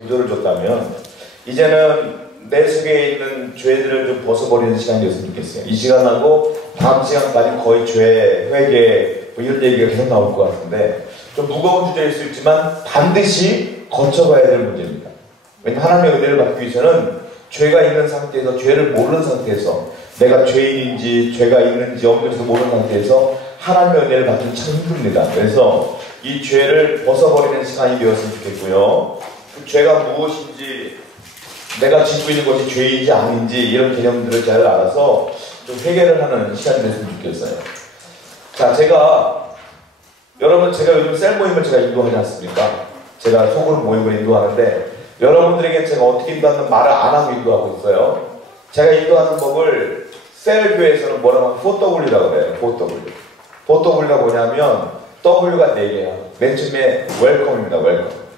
구조를 줬다면 이제는 내 속에 있는 죄들을 좀 벗어버리는 시간이 되었으면 좋겠어요. 이 시간하고 다음 시간까지 거의 죄, 회개 뭐 이런 얘기가 계속 나올 것 같은데 좀 무거운 주제일 수 있지만 반드시 거쳐가야 될 문제입니다. 왜냐하면 하나님의 은혜를 받기 위해서는 죄가 있는 상태에서 죄를 모르는 상태에서 내가 죄인인지 죄가 있는지 없는지도 모르는 상태에서 하나님의 은혜를 받기는 참 힘듭니다. 그래서 이 죄를 벗어버리는 시간이 되었으면 좋겠고요. 그 죄가 무엇인지 내가 짓고 있는 것이 죄인지 아닌지 이런 개념들을 잘 알아서 좀 회개를 하는 시간이 됐으면 좋겠어요. 자, 여러분 제가 요즘 셀 모임을 제가 인도하지 않습니까? 제가 소그룹 모임을 인도하는데 여러분들에게 제가 어떻게 인도하는 말을 안 하고 인도하고 있어요. 제가 인도하는 법을 셀 교회에서는 뭐라고 하면 4W라고 그래요. 4W. 4W가 뭐냐면 W가 4개야. 맨 처음에 웰컴입니다. 웰컴.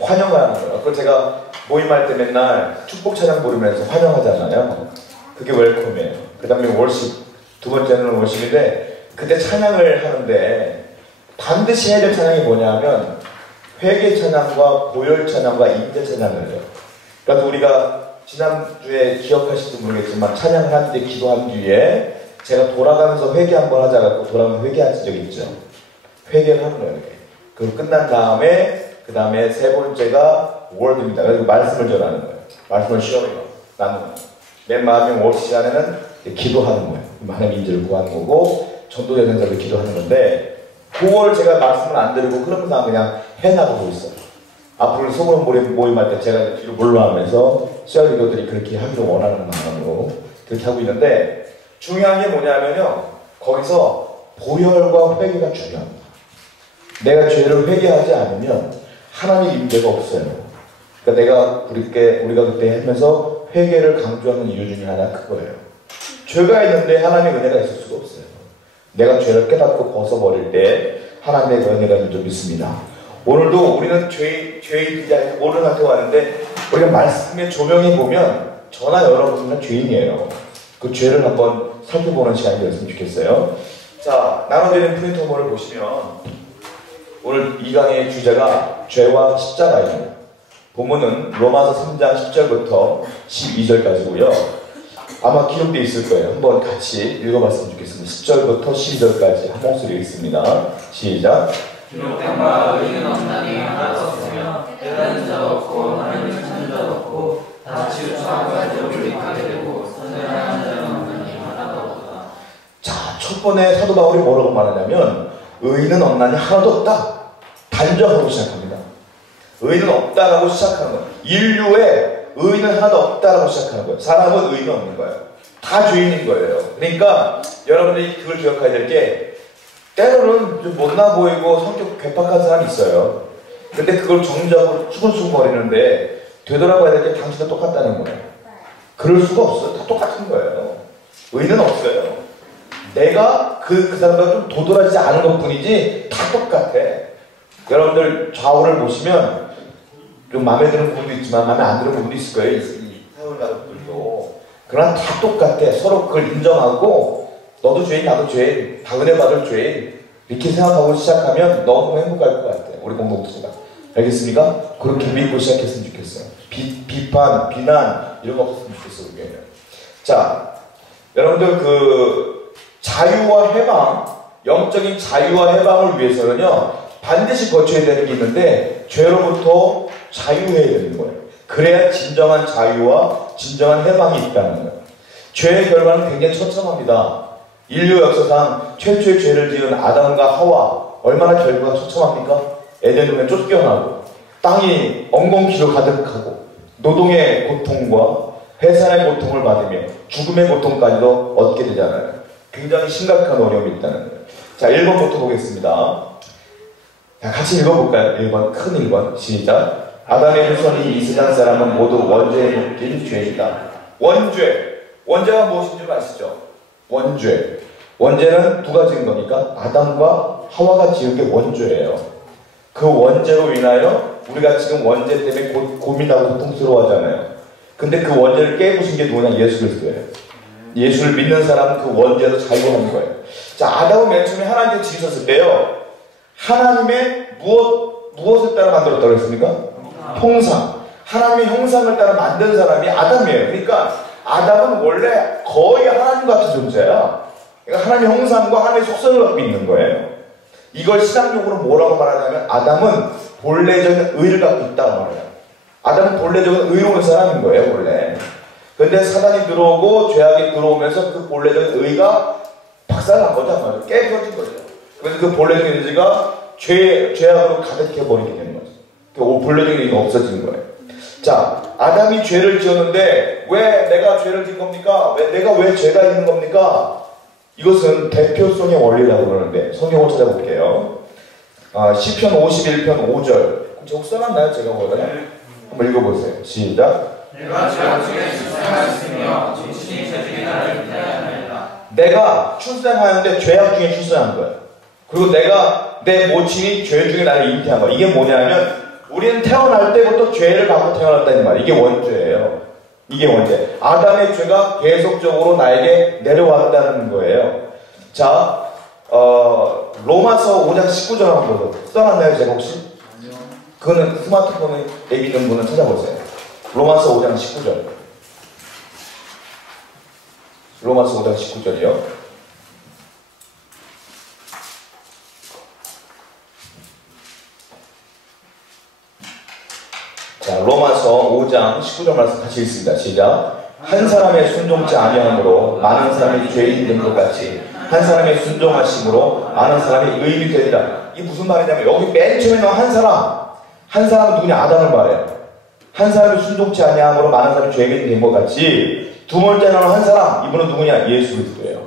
환영을 하는 거예요. 그걸 제가 모임할 때 맨날 축복 찬양 부르면서 환영하잖아요. 그게 웰컴이에요. 그 다음에 월십. 두 번째는 월십인데 그때 찬양을 하는데 반드시 해야 될 찬양이 뭐냐면 회개 찬양과 보혈 찬양과 인재 찬양을 해요. 그러니까 우리가 지난주에 기억하실지 모르겠지만 찬양을 한 뒤에 기도한 뒤에 제가 돌아가면서 회개 한번 하자고 돌아가면서 회개하신 적이 있죠. 회개를 하는 거예요. 그리고 끝난 다음에 그 다음에 세 번째가 월드입니다. 그리고 말씀을 전하는 거예요. 말씀을 시험해요. 나누는 거예요. 맨 마지막 월 시간에는 기도하는 거예요. 하나님 인재를 구하는 거고 전도대상자를 기도하는 건데 그걸 제가 말씀을 안 드리고 그러면서 그냥 해나가고 있어요. 앞으로 소그룹 모임할 때 제가 뒤로 물러나면서 수양리도들이 그렇게 하기를 원하는 마음으로 그렇게 하고 있는데 중요한 게 뭐냐면요. 거기서 보혈과 회개가 중요합니다. 내가 죄를 회개하지 않으면 하나님의 임재가 없어요. 그러니까 우리가 그때 하면서 회개를 강조하는 이유 중에 하나 그거예요. 죄가 있는데 하나님의 은혜가 있을 수가 없어요. 내가 죄를 깨닫고 벗어버릴 때 하나님의 은혜가 있는 줄 믿습니다. 오늘도 우리는 죄인이지 않고 모르는 상태가 왔는데 우리가 말씀에 조명해 보면 저나 여러분은 죄인이에요. 그 죄를 한번 살펴보는 시간이 되었으면 좋겠어요. 자, 나눠드리는 프린터본을 보시면 오늘 이 강의의 주제가 죄와 십자가입니다. 본문은 로마서 3장 10절부터 12절까지고요. 아마 기록되어 있을 거예요. 한번 같이 읽어봤으면 좋겠습니다. 10절부터 12절까지 한 목소리 읽습니다. 시작. 기록된 바 의인 없나니 하나도 없으며 깨달은 자 없고 하나님을 찾는 자 없고 다 치우쳐 가지로 불리하게 되고 선전하는 자는 없나니 하나도 없다. 자, 첫 번에 사도 바울이 뭐라고 말하냐면 의인은 없나니 하나도 없다. 단정하고 시작합니다. 의인은 없다라고 시작하는 거예요. 인류에 의인은 하나도 없다라고 시작하는 거예요. 사람은 의인은 없는 거예요. 다 죄인인 거예요. 그러니까 여러분들이 그걸 기억해야 될 게 때로는 좀 못나 보이고 성격 괴팍한 사람이 있어요. 근데 그걸 정적으로 수근수근거리는데 되돌아봐야 될 게 당신도 똑같다는 거예요. 그럴 수가 없어요. 다 똑같은 거예요. 의인은 없어요. 내가 그 사람과 좀 도드라지지 않은 것 뿐이지 다 똑같아. 여러분들 좌우를 보시면 좀 마음에 드는 부분도 있지만 마음에 안 드는 부분도 있을 거예요. 이 사회 가족들도. 그러나 다 똑같아. 서로 그걸 인정하고 너도 죄인 나도 죄인 다 은혜 받을 죄인 이렇게 생각하고 시작하면 너무 행복할 것 같아요. 우리 공동체가. 알겠습니까? 그렇게 믿고 시작했으면 좋겠어요. 비판, 비난 이런 거 없었으면 좋겠어요. 우리에는. 자, 여러분들 그 자유와 해방, 영적인 자유와 해방을 위해서는요 반드시 거쳐야 되는 게 있는데 죄로부터 자유해야 되는 거예요. 그래야 진정한 자유와 진정한 해방이 있다는 거예요. 죄의 결과는 굉장히 처참합니다. 인류 역사상 최초의 죄를 지은 아담과 하와 얼마나 결과가 처참합니까? 에덴동에 쫓겨나고 땅이 엉겅퀴로 가득하고 노동의 고통과 해산의 고통을 받으며 죽음의 고통까지도 얻게 되잖아요. 굉장히 심각한 어려움이 있다는 거예요. 자, 1번부터 보겠습니다. 자, 같이 읽어볼까요? 1번, 큰 1번. 시작. 아담의 후손이 이 세상 사람은 모두 원죄에 묶인 죄이다. 원죄. 원죄가 무엇인지 아시죠? 원죄. 원죄는 누가 지은 겁니까? 아담과 하와가 지은 게 원죄예요. 그 원죄로 인하여 우리가 지금 원죄 때문에 고민하고 고통스러워하잖아요. 근데 그 원죄를 깨부신 게 누구냐? 예수 그리스도예요. 예수를 믿는 사람은 그 원죄에서 자유하는 거예요. 자, 아담은 맨 처음에 하나님께 지으셨을 때요. 하나님의 무엇을 따라 만들었다고 했습니까? 형상. 하나님의 형상을 따라 만든 사람이 아담이에요. 그러니까 아담은 원래 거의 하나님 같은 존재야. 그러니까 하나님의 형상과 하나님의 속성을 갖고 있는 거예요. 이걸 신학적으로 뭐라고 말하냐면 아담은 본래적인 의를 갖고 있다고 말해요. 아담은 본래적인 의로운 사람인 거예요, 원래. 근데 사단이 들어오고 죄악이 들어오면서 그 본래적인 의가 박살난 거죠, 말이에요. 깨부러진 거죠. 그래서 그 본래적인 의지가 죄악으로 가득해버리게 되는 거죠. 그 본래적인 의가 없어지는 거예요. 자, 아담이 죄를 지었는데 왜 내가 죄를 지은 겁니까? 내가 왜 죄가 있는 겁니까? 이것은 대표성의 원리라고 그러는데 성경을 찾아볼게요. 시편 51편 5절. 저거 써놨나요? 제가 보다가 한번 읽어보세요. 시작. 내가 죄악 중에 출생하였으며 진신이 죄중에 나를 인하였나이다. 내가 출생하였는데 죄악 중에 출생한 거예요. 그리고 내 모친이 죄 중에 나를 잉태한 거예요. 이게 뭐냐면 우리는 태어날 때부터 죄를 갖고 태어났다는 말이에요. 이게 원죄예요. 이게 원죄. 아담의 죄가 계속적으로 나에게 내려왔다는 거예요. 자, 로마서 5장 19절 한번 보세요. 써놨나요, 제가 혹시? 아니요. 그거는 스마트폰에 있는 분은 찾아보세요. 로마서 5장 19절. 로마서 5장 19절이요. 자, 로마서 5장 19절 말씀 같이 읽습니다. 시작. 한 사람의 순종치 아니함으로 많은 사람이 죄인 된 것 같이 한 사람의 순종하심으로 많은 사람이 의인이 되리라. 이게 무슨 말이냐면 여기 맨 처음에 나온 한 사람은 누구냐? 아담을 말해요. 한 사람이 순종치 아니함으로 많은 사람이 죄인 된 것 같이 두 번째 나온 한 사람, 이분은 누구냐? 예수 그리스도예요.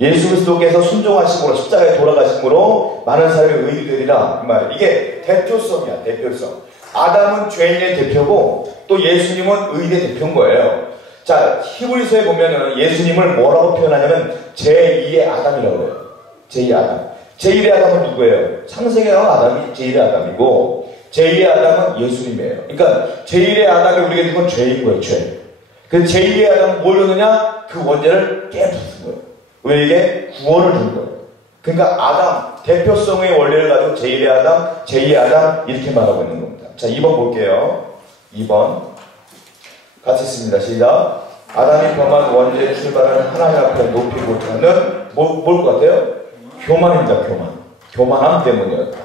예수 그리스도께서 순종하심으로 십자가에 돌아가심으로 많은 사람이 의인이 되리라. 그 말이에요. 이게 대표성이야, 대표성. 아담은 죄인의 대표고 또 예수님은 의인의 대표인 거예요. 자, 히브리서에 보면은 예수님을 뭐라고 표현하냐면 제2의 아담이라고 해요. 제2의 아담. 제1의 아담은 누구예요? 창세기에 나온 아담이 제1의 아담이고 제2의 아담은 예수님이에요. 그러니까 제1의 아담이 우리에게 준 건 죄인 거예요, 죄. 그 제2의 아담은 뭘 줬느냐? 그 원죄를 깨부순 거예요. 우리에게 구원을 준 거예요. 그러니까 아담, 대표성의 원리를 가지고 제1의 아담, 제2의 아담 이렇게 말하고 있는 겁니다. 자, 2번 볼게요. 2번 같이 읽습니다. 시작. 아담이 범한 원죄의 출발은 하나님 앞에 높이 못하는 뭘 것 같아요? 교만입니다. 교만함 때문이었다.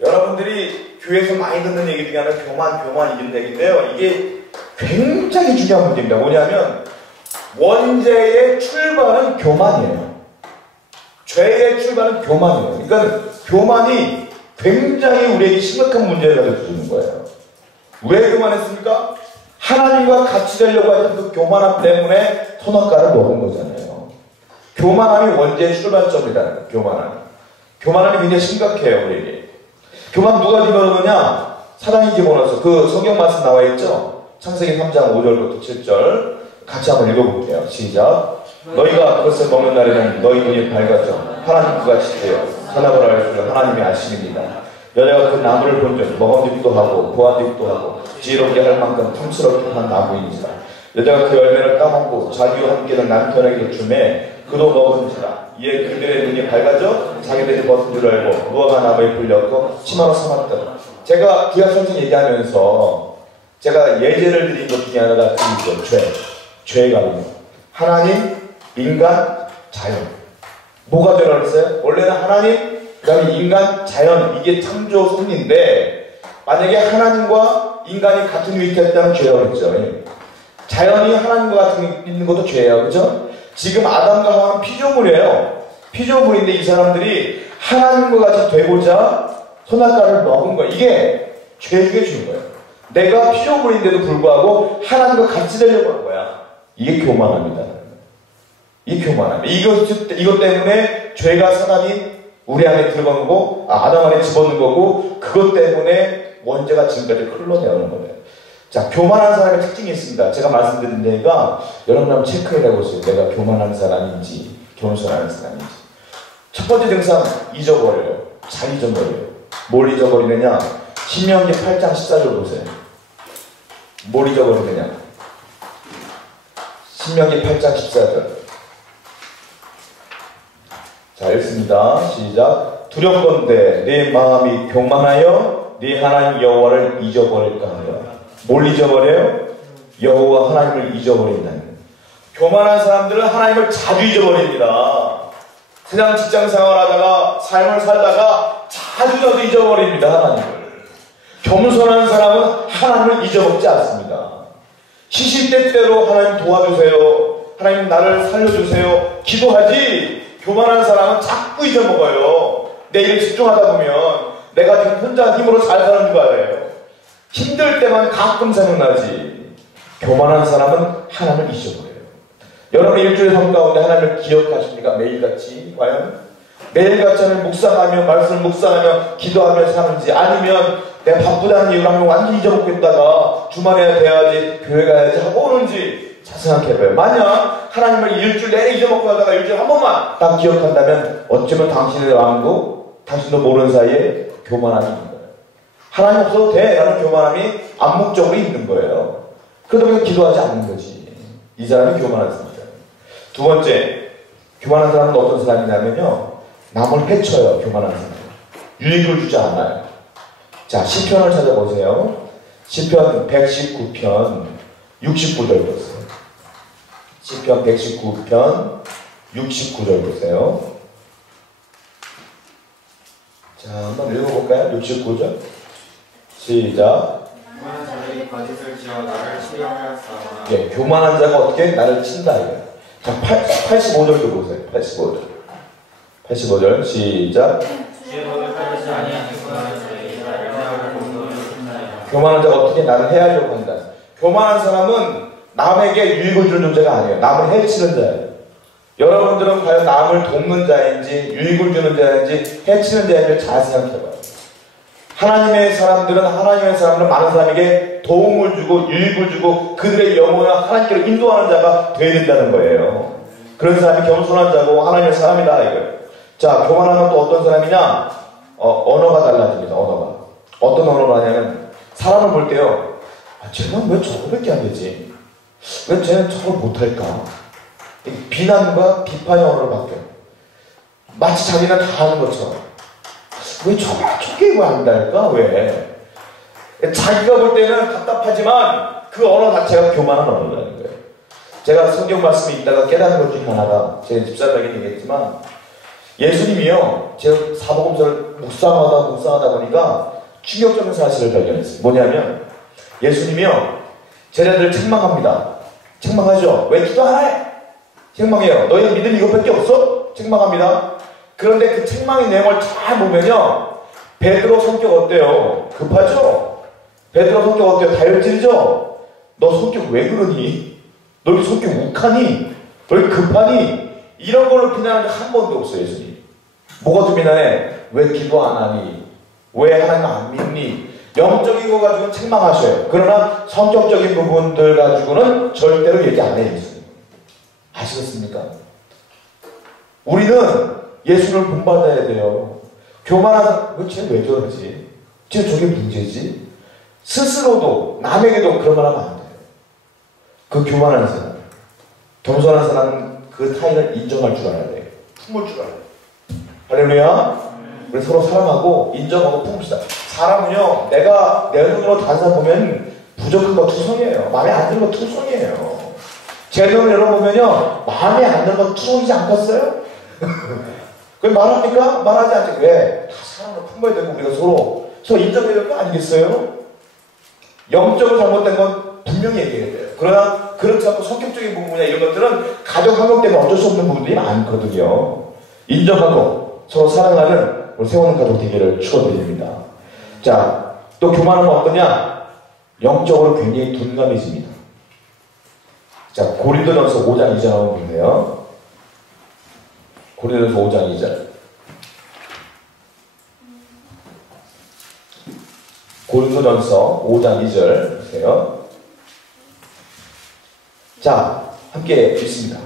여러분들이 교회에서 많이 듣는 얘기 중에 하나는 교만 이런 얘기인데요. 이게 굉장히 중요한 문제입니다. 뭐냐면 원죄의 출발은 교만이에요. 죄의 출발은 교만이에요. 그러니까 교만이 굉장히 우리에게 심각한 문제를 가져주는 거예요. 왜 교만했습니까? 하나님과 같이 되려고 했던 그 교만함 때문에 선악과를 먹은 거잖아요. 교만함이 원죄의 출발점이라는 거예요. 교만함이 굉장히 심각해요, 우리에게. 교만 누가 집어넣느냐? 사단이 집어넣어서 그 성경 말씀 나와 있죠? 창세기 3장 5절부터 7절 같이 한번 읽어볼게요. 시작. 너희가 그것을 먹는 날에는 너희 눈이 밝아져 하나님과 같이 되어 선악을 알 줄 하나님이 아심입니다. 여자가 그 나무를 본즉 먹음직도 하고 보아직도 하고 지혜롭게 할 만큼 탐스럽게 한 나무인지라. 여자가 그 열매를 따먹고 자기와 함께는 남편에게 주매 그도 먹은지라. 이에 그들의 눈이 밝아져 자기들이 벗은 줄 알고 무화과 나무에 불렸고 치마로 삼았다. 제가 구약성경 얘기하면서 제가 예제를 드린 것 중에 하나가 그 있죠. 죄가 하나님, 인간, 자연. 뭐가 죄라고 했어요? 원래는 하나님, 그 다음에 인간, 자연, 이게 창조 섭리인데 만약에 하나님과 인간이 같은 위치에 있다면 죄라고 했죠. 자연이 하나님과 같은 있는 것도 죄예요. 그죠? 지금 아담과 하와는 피조물이에요. 피조물인데 이 사람들이 하나님과 같이 되고자 선악과를 먹은 거예요. 이게 죄 중에 죄인 거예요. 내가 피조물인데도 불구하고 하나님과 같이 되려고 한 거야. 이게 교만합니다. 이 교만함. 이것 때문에 죄가 사단이 우리 안에 들어간 거고, 아담 안에 집어넣은 거고, 그것 때문에 원죄가 지금까지 흘러내오는 거예요. 자, 교만한 사람의 특징이 있습니다. 제가 말씀드린 데가 여러분 한번 체크해 보세요. 내가 교만한 사람인지, 겸손한 사람인지. 첫 번째 증상, 잊어버려요. 잘 잊어버려요. 뭘 잊어버리느냐? 신명기 8장 14절 보세요. 뭘 잊어버리느냐? 신명기 8장 14절. 자, 읽습니다. 시작. 두렵건대 내 마음이 교만하여 네 하나님 여호와를 잊어버릴까 하노라. 뭘 잊어버려요? 여호와 하나님을 잊어버린다는 거예요. 교만한 사람들은 하나님을 자주 잊어버립니다. 그냥 직장 생활하다가 삶을 살다가 자주 잊어버립니다. 하나님을. 겸손한 사람은 하나님을 잊어먹지 않습니다. 시시때때로 하나님 도와주세요, 하나님 나를 살려주세요 기도하지, 교만한 사람은 자꾸 잊어먹어요. 내 일에 집중하다 보면 내가 지금 혼자 힘으로 잘 사는 줄 알아요. 힘들 때만 가끔 생각나지. 교만한 사람은 하나님을 잊어버려요. 여러분 일주일 삶 가운데 하나님을 기억하십니까? 매일같이? 과연? 매일같이 하나님 묵상하며 말씀을 묵상하며 기도하며 사는지, 아니면 내가 바쁘다는 이유로 하면 완전히 잊어먹겠다가 주말에 돼야지 교회 가야지 하고 오는지 잘 생각해봐요. 만약 하나님을 일주일 내내 잊어먹고 하다가 일주일에 한 번만 딱 기억한다면 어쩌면 당신의 마음도 당신도 모르는 사이에 교만함이 있는 거예요. 하나님 없어도 돼 라는 교만함이 암묵적으로 있는 거예요. 그러다 보니까 기도하지 않는 거지. 이 사람이 교만한 사람이에요. 두 번째, 교만한 사람은 어떤 사람이냐면요, 남을 해쳐요. 교만한 사람. 유익을 주지 않아요. 자, 시편을 찾아보세요. 시편 119편 69절 보세요. 시편 119편 69절 보세요. 자, 한번 읽어볼까요? 69절. 시작. 교만한 자들이 거짓을 지어 나를 치려하였사오나. 예, 교만한 자가 어떻게 나를 친다 이거예요. 자, 85절도 보세요. 85절. 85절 시작. 주의 법을 따르지 아니하는 교만한 자들이 나를 해하려 공동을 한다니라. 교만한 자가 어떻게 나를 해하려고 한다. 교만한 사람은 남에게 유익을 주는 존재가 아니에요. 남을 해치는 자예요. 여러분들은 과연 남을 돕는 자인지 유익을 주는 자인지 해치는 자인지 잘 생각해봐요. 하나님의 사람들은 많은 사람에게 도움을 주고 유익을 주고 그들의 영혼을 하나님께로 인도하는 자가 되어야 된다는 거예요. 그런 사람이 겸손한 자고 하나님의 사람이다 이거예요. 자, 교만하면 또 어떤 사람이냐? 언어가 달라집니다. 언어가. 어떤 언어를 하냐면 사람을 볼 때요, 쟤는 왜 저거밖에 안 되지? 왜 쟤는 저걸 못할까? 비난과 비판의 언어를 바뀌어요. 마치 자기는 다 하는 것처럼. 왜 저게 왜 안 달까? 왜? 자기가 볼 때는 답답하지만 그 언어 자체가 교만한 언어라는 거예요. 제가 성경 말씀에 있다가 깨달은 것 중에 하나가, 제 집사람에게 얘기했지만, 예수님이요, 제가 사복음서를 묵상하다 보니까 충격적인 사실을 발견했어요. 뭐냐면, 예수님이요, 제자들을 책망합니다. 책망하죠. 왜 기도 안 해? 책망해요. 너희 믿음이 이것밖에 없어? 책망합니다. 그런데 그 책망의 내용을 잘 보면요, 베드로 성격 어때요? 급하죠? 베드로 성격 어때요? 다혈질이죠? 너 성격 왜 그러니? 너 성격 욱하니? 너 급하니? 이런 걸로 비난한 적 한 번도 없어요, 예수님. 뭐가 좀 비난해? 왜 기도 안 하니? 왜 하나님 안 믿니? 영적인 거 가지고는 책망하셔요. 그러나 성격적인 부분들 가지고는 절대로 얘기 안 해요, 예수님. 아시겠습니까? 우리는 예수를 본받아야 돼요. 교만한, 쟤왜 저러지? 쟤 저게 문제지? 스스로도 남에게도 그런 말 하면 안 돼요. 그 교만한 사람, 겸손한 사람은 그 타인을 인정할 줄 알아야 돼요. 품을 줄 알아야 돼요. 할렐루야. 우리 서로 사랑하고 인정하고 품읍시다. 사람은요, 내가 내 눈으로 다른 사람 보면 부족한 거 투성이에요. 마음에 안 드는 거 투성이에요. 제 눈을 열어보면요, 마음에 안 드는 거 투성이지 않겠어요? 그 말합니까? 말하지 않죠. 왜? 다 사랑을 품어야 되고 우리가 서로 인정해야 될 거 아니겠어요? 영적으로 잘못된 건 분명히 얘기해야 돼요. 그러나 그렇지 않고 성격적인 부분이나 이런 것들은 가족 환경 때문에 어쩔 수 없는 부분들이 많거든요. 인정하고 서로 사랑하는 우리 세우는 가족 되기를 축원드립니다. 자, 또 교만하면 어떠냐? 영적으로 굉장히 둔감해집니다. 자, 고린도전서 5장 2절 한번 보세요. 고린도전서 5장 2절. 고린도전서 5장 2절 보세요. 자, 함께 읽습니다.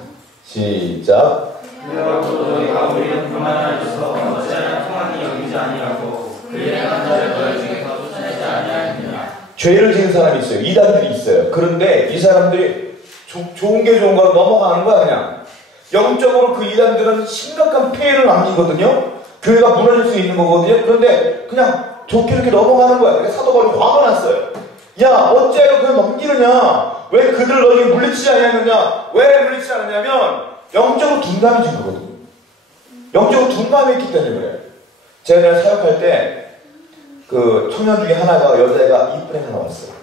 시작. 그러므로 너희가 우리는 교만하여서 어찌하여 통하니 여기지 아니하고 그의 남자를 너희 중에서 쫓아내지 아니하였느냐. 죄를 지은 사람이 있어요. 이단들이 있어요. 그런데 이 사람들이 좋은 게 좋은 거 넘어가는 거야 그냥. 영적으로 그 이단들은 심각한 폐해를 남기거든요. 교회가 무너질 수 있는 거거든요. 그런데 그냥 좋게 이렇게 넘어가는 거야. 그러니까 사도 바울이 화가 났어요. 야, 어째 그걸 넘기느냐? 왜 그들 너에게 물리치지 않았느냐? 왜 물리치지 않았냐면 영적으로 둔감해진 거거든요. 영적으로 둔감해 있기 때문에 그래요. 제가 사역할 때 그 청년 중에 하나가, 여자애가 이쁜 애가 나왔어요.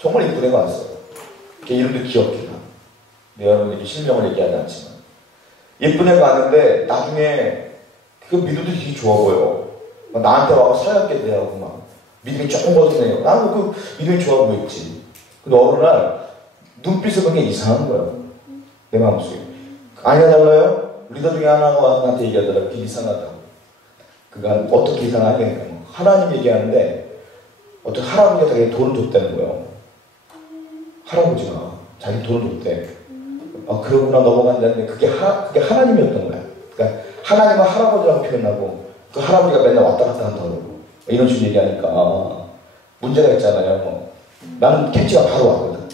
정말 이쁜 애가 왔어요. 걔 이름도 기억해요. 여러분들이 실명을 얘기하지 않지만 예쁜 애가 왔는데 나중에 그 믿음도 되게 좋아 보여. 나한테 와서 사역하게 돼하고 막 믿음이 조금 거듭해요. 나는 그 믿음이 좋아 보였지. 근데 어느 날 눈빛을 보는 게 이상한 거야. 내 마음속에. 아니나 달라요? 리더 중에 하나가 와서 나한테 얘기하더라고. 그게 이상하다고. 그가 어떻게 이상하게 하나님 얘기하는데 어떤 할아버지가 자기 돈을 줬다는 거예요. 할아버지가 자기 돈을 줬대. 아, 그러구나 넘어간다는데 그게 하나님이었던 거야. 그러니까 하나님은 할아버지라고 표현하고 그 할아버지가 맨날 왔다 갔다 한다고 이런 식으로 얘기하니까 문제가 있잖아요. 나는 캐치가 바로 왔거든.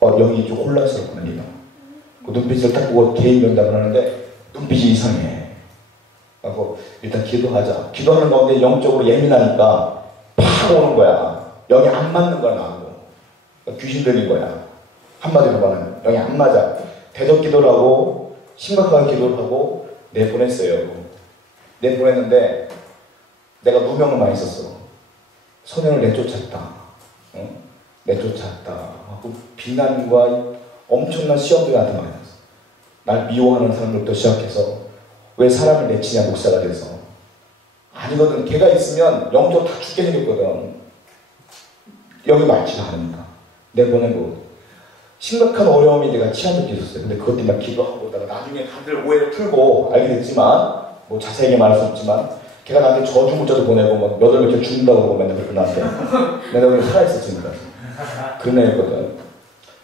영이 좀 혼란스럽구나. 그 눈빛을 딱 보고 개인 면담을 하는데 눈빛이 이상해. 하고 일단 기도하자. 기도하는 가운데 영적으로 예민하니까 팍 오는 거야. 영이 안 맞는 거야 나하고. 귀신 들린 거야. 한마디로 말하면 영이 안 맞아. 대적 기도를 하고 심각하게 기도를 하고 내보냈어요. 내보냈는데 내가 누명을 많이 썼어. 소년을 내쫓았다. 응? 내쫓았다. 하고 비난과 엄청난 시험들이 나한테 많이 왔어. 날 미워하는 사람들부터 시작해서 왜 사람을 내치냐 목사가 돼서. 아니거든. 걔가 있으면 영적으로 다 죽게 생겼거든. 여기 많지가 않으니까. 내보내고 심각한 어려움이 내가 치한 적이 있었어요. 근데 그것 때문에 기도하고 나중에 다들 오해를 풀고 알게 됐지만 뭐 자세하게 말할 수 없지만 걔가 나한테 저주 문자도 보내고 뭐 몇 월 며칠 죽는다고 하고 맨날 그렇게 나한테 내가 그냥 살아있었으니까 그런 애였거든.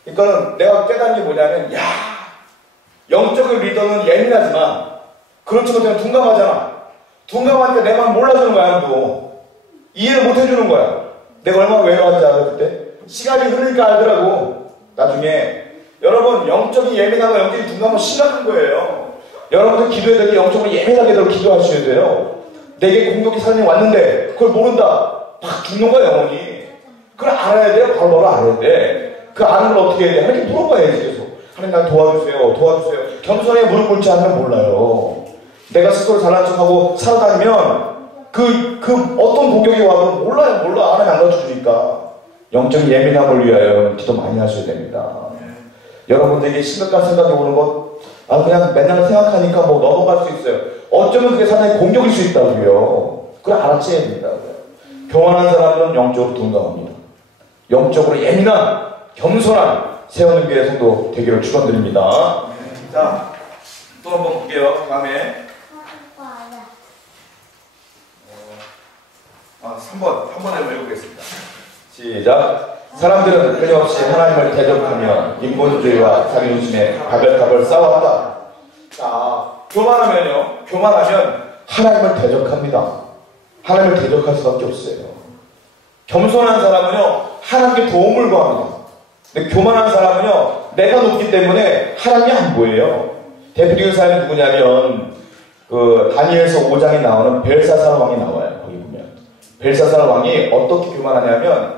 그러니까 내가 깨달은 게 뭐냐면 야 영적인 리더는 예민하지만 그렇지 못하면 둔감하잖아. 둔감하니까 내 마음 몰라주는 거야. 또 이해를 못 해주는 거야. 내가 얼마나 외로웠는지 알아 그때? 시간이 흐르니까 알더라고. 나중에 여러분 영적인 예민함과 영적인 둔감은 심각한 거예요. 여러분들 기도해야 될 때 영적으로 예민하게 기도하셔야 돼요. 내게 공격이 사람이 왔는데 그걸 모른다. 막 죽는 거야 영혼이. 그걸 알아야 돼요. 바로 너를 알아야 돼. 그 아는 걸 어떻게 해야 돼? 하나님 물어봐야지 계속. 하나님 날 도와주세요. 도와주세요. 겸손하게 무릎 꿇지 않으면 몰라요. 내가 스스로 잘난 척하고 살아다니면 그 어떤 공격이 와도 몰라. 하나님 안 가르쳐주니까. 영적인 예민함을 위하여 기도 많이 하셔야 됩니다. 여러분들에게 심각한 생각이 오는 것, 그냥 맨날 생각하니까 뭐 넘어갈 수 있어요. 어쩌면 그게 사단의 공격일 수 있다고요. 그걸 알아채야 된다고요. 교만한 사람은 영적으로 둔감합니다. 영적으로 예민한, 겸손한 세워능교회 성도 되기를 축원드립니다. 자, 또 한번 볼게요. 다음에 3번 한번 읽어보겠습니다. 시작. 사람들은 끊임없이 하나님을 대적하며 인본주의와 자기중심에 가벌가벌 싸웠다. 자, 교만하면 하나님을 대적합니다. 하나님을 대적할 수밖에 없어요. 겸손한 사람은요 하나님께 도움을 구합니다. 근데 교만한 사람은요 내가 높기 때문에 하나님이 안 보여요. 대표적인 사람이 누구냐면 그 다니엘서 5장에 나오는 벨사살 왕이 나와요. 거기 보면 벨사살 왕이 어떻게 교만하냐면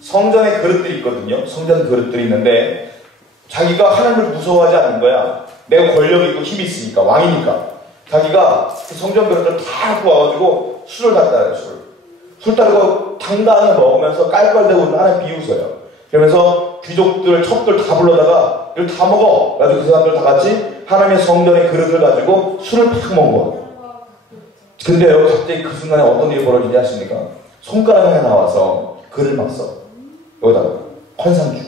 성전에 그릇들이 있거든요. 성전 그릇들이 있는데 자기가 하나님을 무서워하지 않는 거야. 내가 권력이 있고 힘이 있으니까 왕이니까 자기가 그 성전 그릇을 다 갖고 와가지고 술을 갖다 해요. 술 따르고 당당하게 먹으면서 깔깔대고 하나님 비웃어요. 그러면서 귀족들 첩들 다 불러다가 이걸 다 먹어. 그래가지고 그 사람들 다 같이 하나님의 성전의 그릇을 가지고 술을 팍 먹어. 근데요 갑자기 그 순간에 어떤 일이 벌어지지 아십니까? 손가락 하나 나와서 글을 막 써. 여기다가 환상주.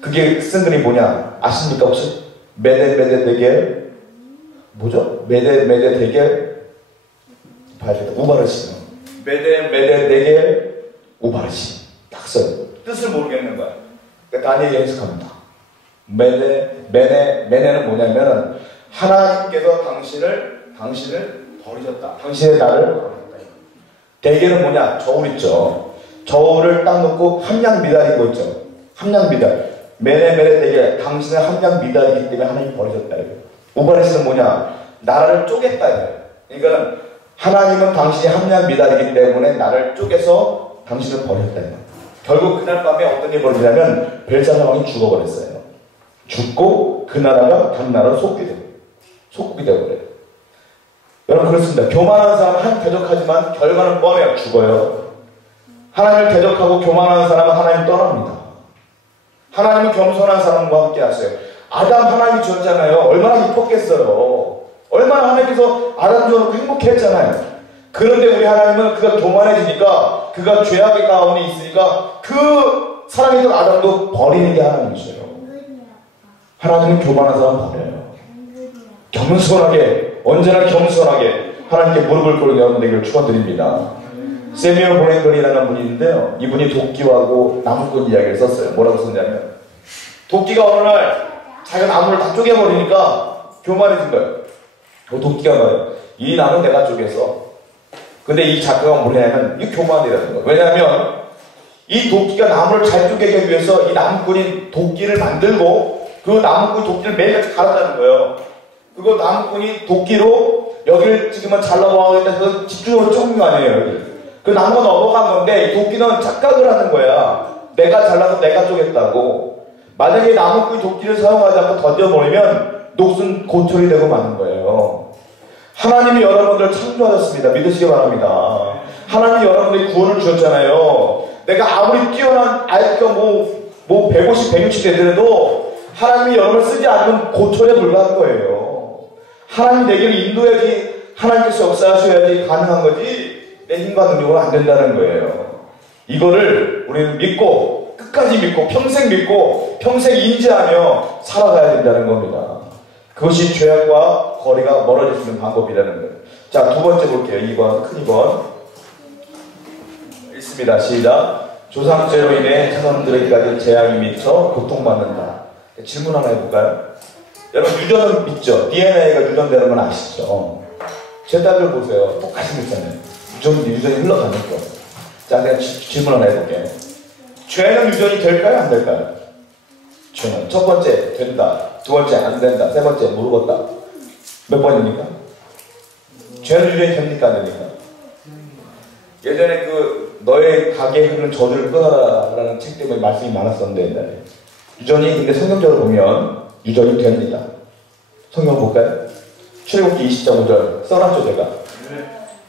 그게 쓴 글이 뭐냐 아십니까 혹시? 메데 대겔 뭐죠? 메데 대겔 봐야겠다. 우바르시. 메데 대겔 우바르시. 딱 써요. 뜻을 모르겠는 거야. 그러니까 다니엘이 해석합니다. 메네는 뭐냐면 하나님께서 당신을 버리셨다. 당신의 나를 버리셨다. 대겔은 뭐냐? 저울 있죠. 저울을 딱 놓고 함량 미달인 거 있죠. 함량 미달. 메네 대겔. 당신의 함량 미달이기 때문에 하나님이 버리셨다. 우바르시는 뭐냐? 나라를 쪼갰다. 그러니까 하나님은 당신이 합리한 미달이기 때문에 나를 쪼개서 당신을 버렸다. 결국 그날 밤에 어떤 일이 벌어지냐면 벨사살 왕이 죽어버렸어요. 죽고 그 나라가 당나라로 속국이 되어버려요. 여러분 그렇습니다. 교만한 사람은 하나님 대적하지만 결과는 뻔해요. 죽어요. 하나님을 대적하고 교만한 사람은 하나님 떠납니다. 하나님은 겸손한 사람과 함께 하세요. 아담 하나님이 지었잖아요. 얼마나 이뻤겠어요. 얼마나 하나님께서 아담 지어놓고 행복했잖아요. 그런데 우리 하나님은 그가 교만해지니까 그가 죄악의 가운데 있으니까 그 사랑했던 아담도 버리는 게 하나님이세요. 하나님은 교만한 사람 버려요. 겸손하게 언제나 겸손하게 하나님께 무릎을 꿇는 여러분 되기를 축원드립니다. 세미얼 보랭글이라는 분이 있는데요. 이분이 도끼하고 나무꾼 이야기를 썼어요. 뭐라고 썼냐면 도끼가 어느 날 자기가 나무를 다 쪼개버리니까 교만해진 거예요. 그 도끼가 말해요. 이 나무 내가 쪼개서. 근데 이 작가가 뭐냐면 이게 교만이라는 거예요. 왜냐하면 이 도끼가 나무를 잘 쪼개기 위해서 이 나무꾼이 도끼를 만들고 그 나무꾼이 도끼를 매일같이 갈았다는 거예요. 그리고 나무꾼이 도끼로 여기를 지금은 잘라보겠다 해서 집중적으로 쪼은 거 아니에요. 여기. 그 나무가 넘어간 건데 도끼는 착각을 하는 거야. 내가 잘라서 내가 쪼겠다고. 만약에 나무꾼이 도끼를 사용하지 않고 던져버리면 녹슨 고철이 되고 마는 거예요. 하나님이 여러분들을 창조하셨습니다. 믿으시기 바랍니다. 하나님이 여러분들의 구원을 주셨잖아요. 내가 아무리 뛰어난 IQ가 뭐 150, 160 되더라도 하나님이 여러분을 쓰지 않으면 고철에 불과한 거예요. 하나님이 내게를 인도해야지 하나님께서 역사하셔야지 가능한 거지 내 힘과 능력으로 안 된다는 거예요. 이거를 우리는 믿고 끝까지 믿고 평생 인지하며 살아가야 된다는 겁니다. 그것이 죄악과 거리가 멀어질 수 있는 방법이라는 거예요. 자, 두 번째 볼게요. 2번, 큰 2번. 읽습니다. 시작. 조상죄로 인해 자손들에게까지 재앙이 미쳐 고통받는다. 질문 하나 해볼까요? 여러분, 유전은 믿죠? DNA가 유전되는 건 아시죠? 제 딸들 보세요. 똑같이 믿잖아요. 유전이 흘러가는 거. 자, 내가 질문 하나 해볼게요. 죄는 유전이 될까요? 안 될까요? 죄는. 첫 번째, 된다. 두 번째, 안 된다. 세 번째, 모르겠다. 몇 번입니까? 죄는 유전이 됩니까? 안 됩니까? 예전에 너의 가게에 흐르는 저주를 끊어라 라는 책 때문에 말씀이 많았었는데 옛날에. 유전이 근데 성경적으로 보면 유전이 됩니다. 성경 볼까요? 출애굽기 20.5절 써놨죠 제가?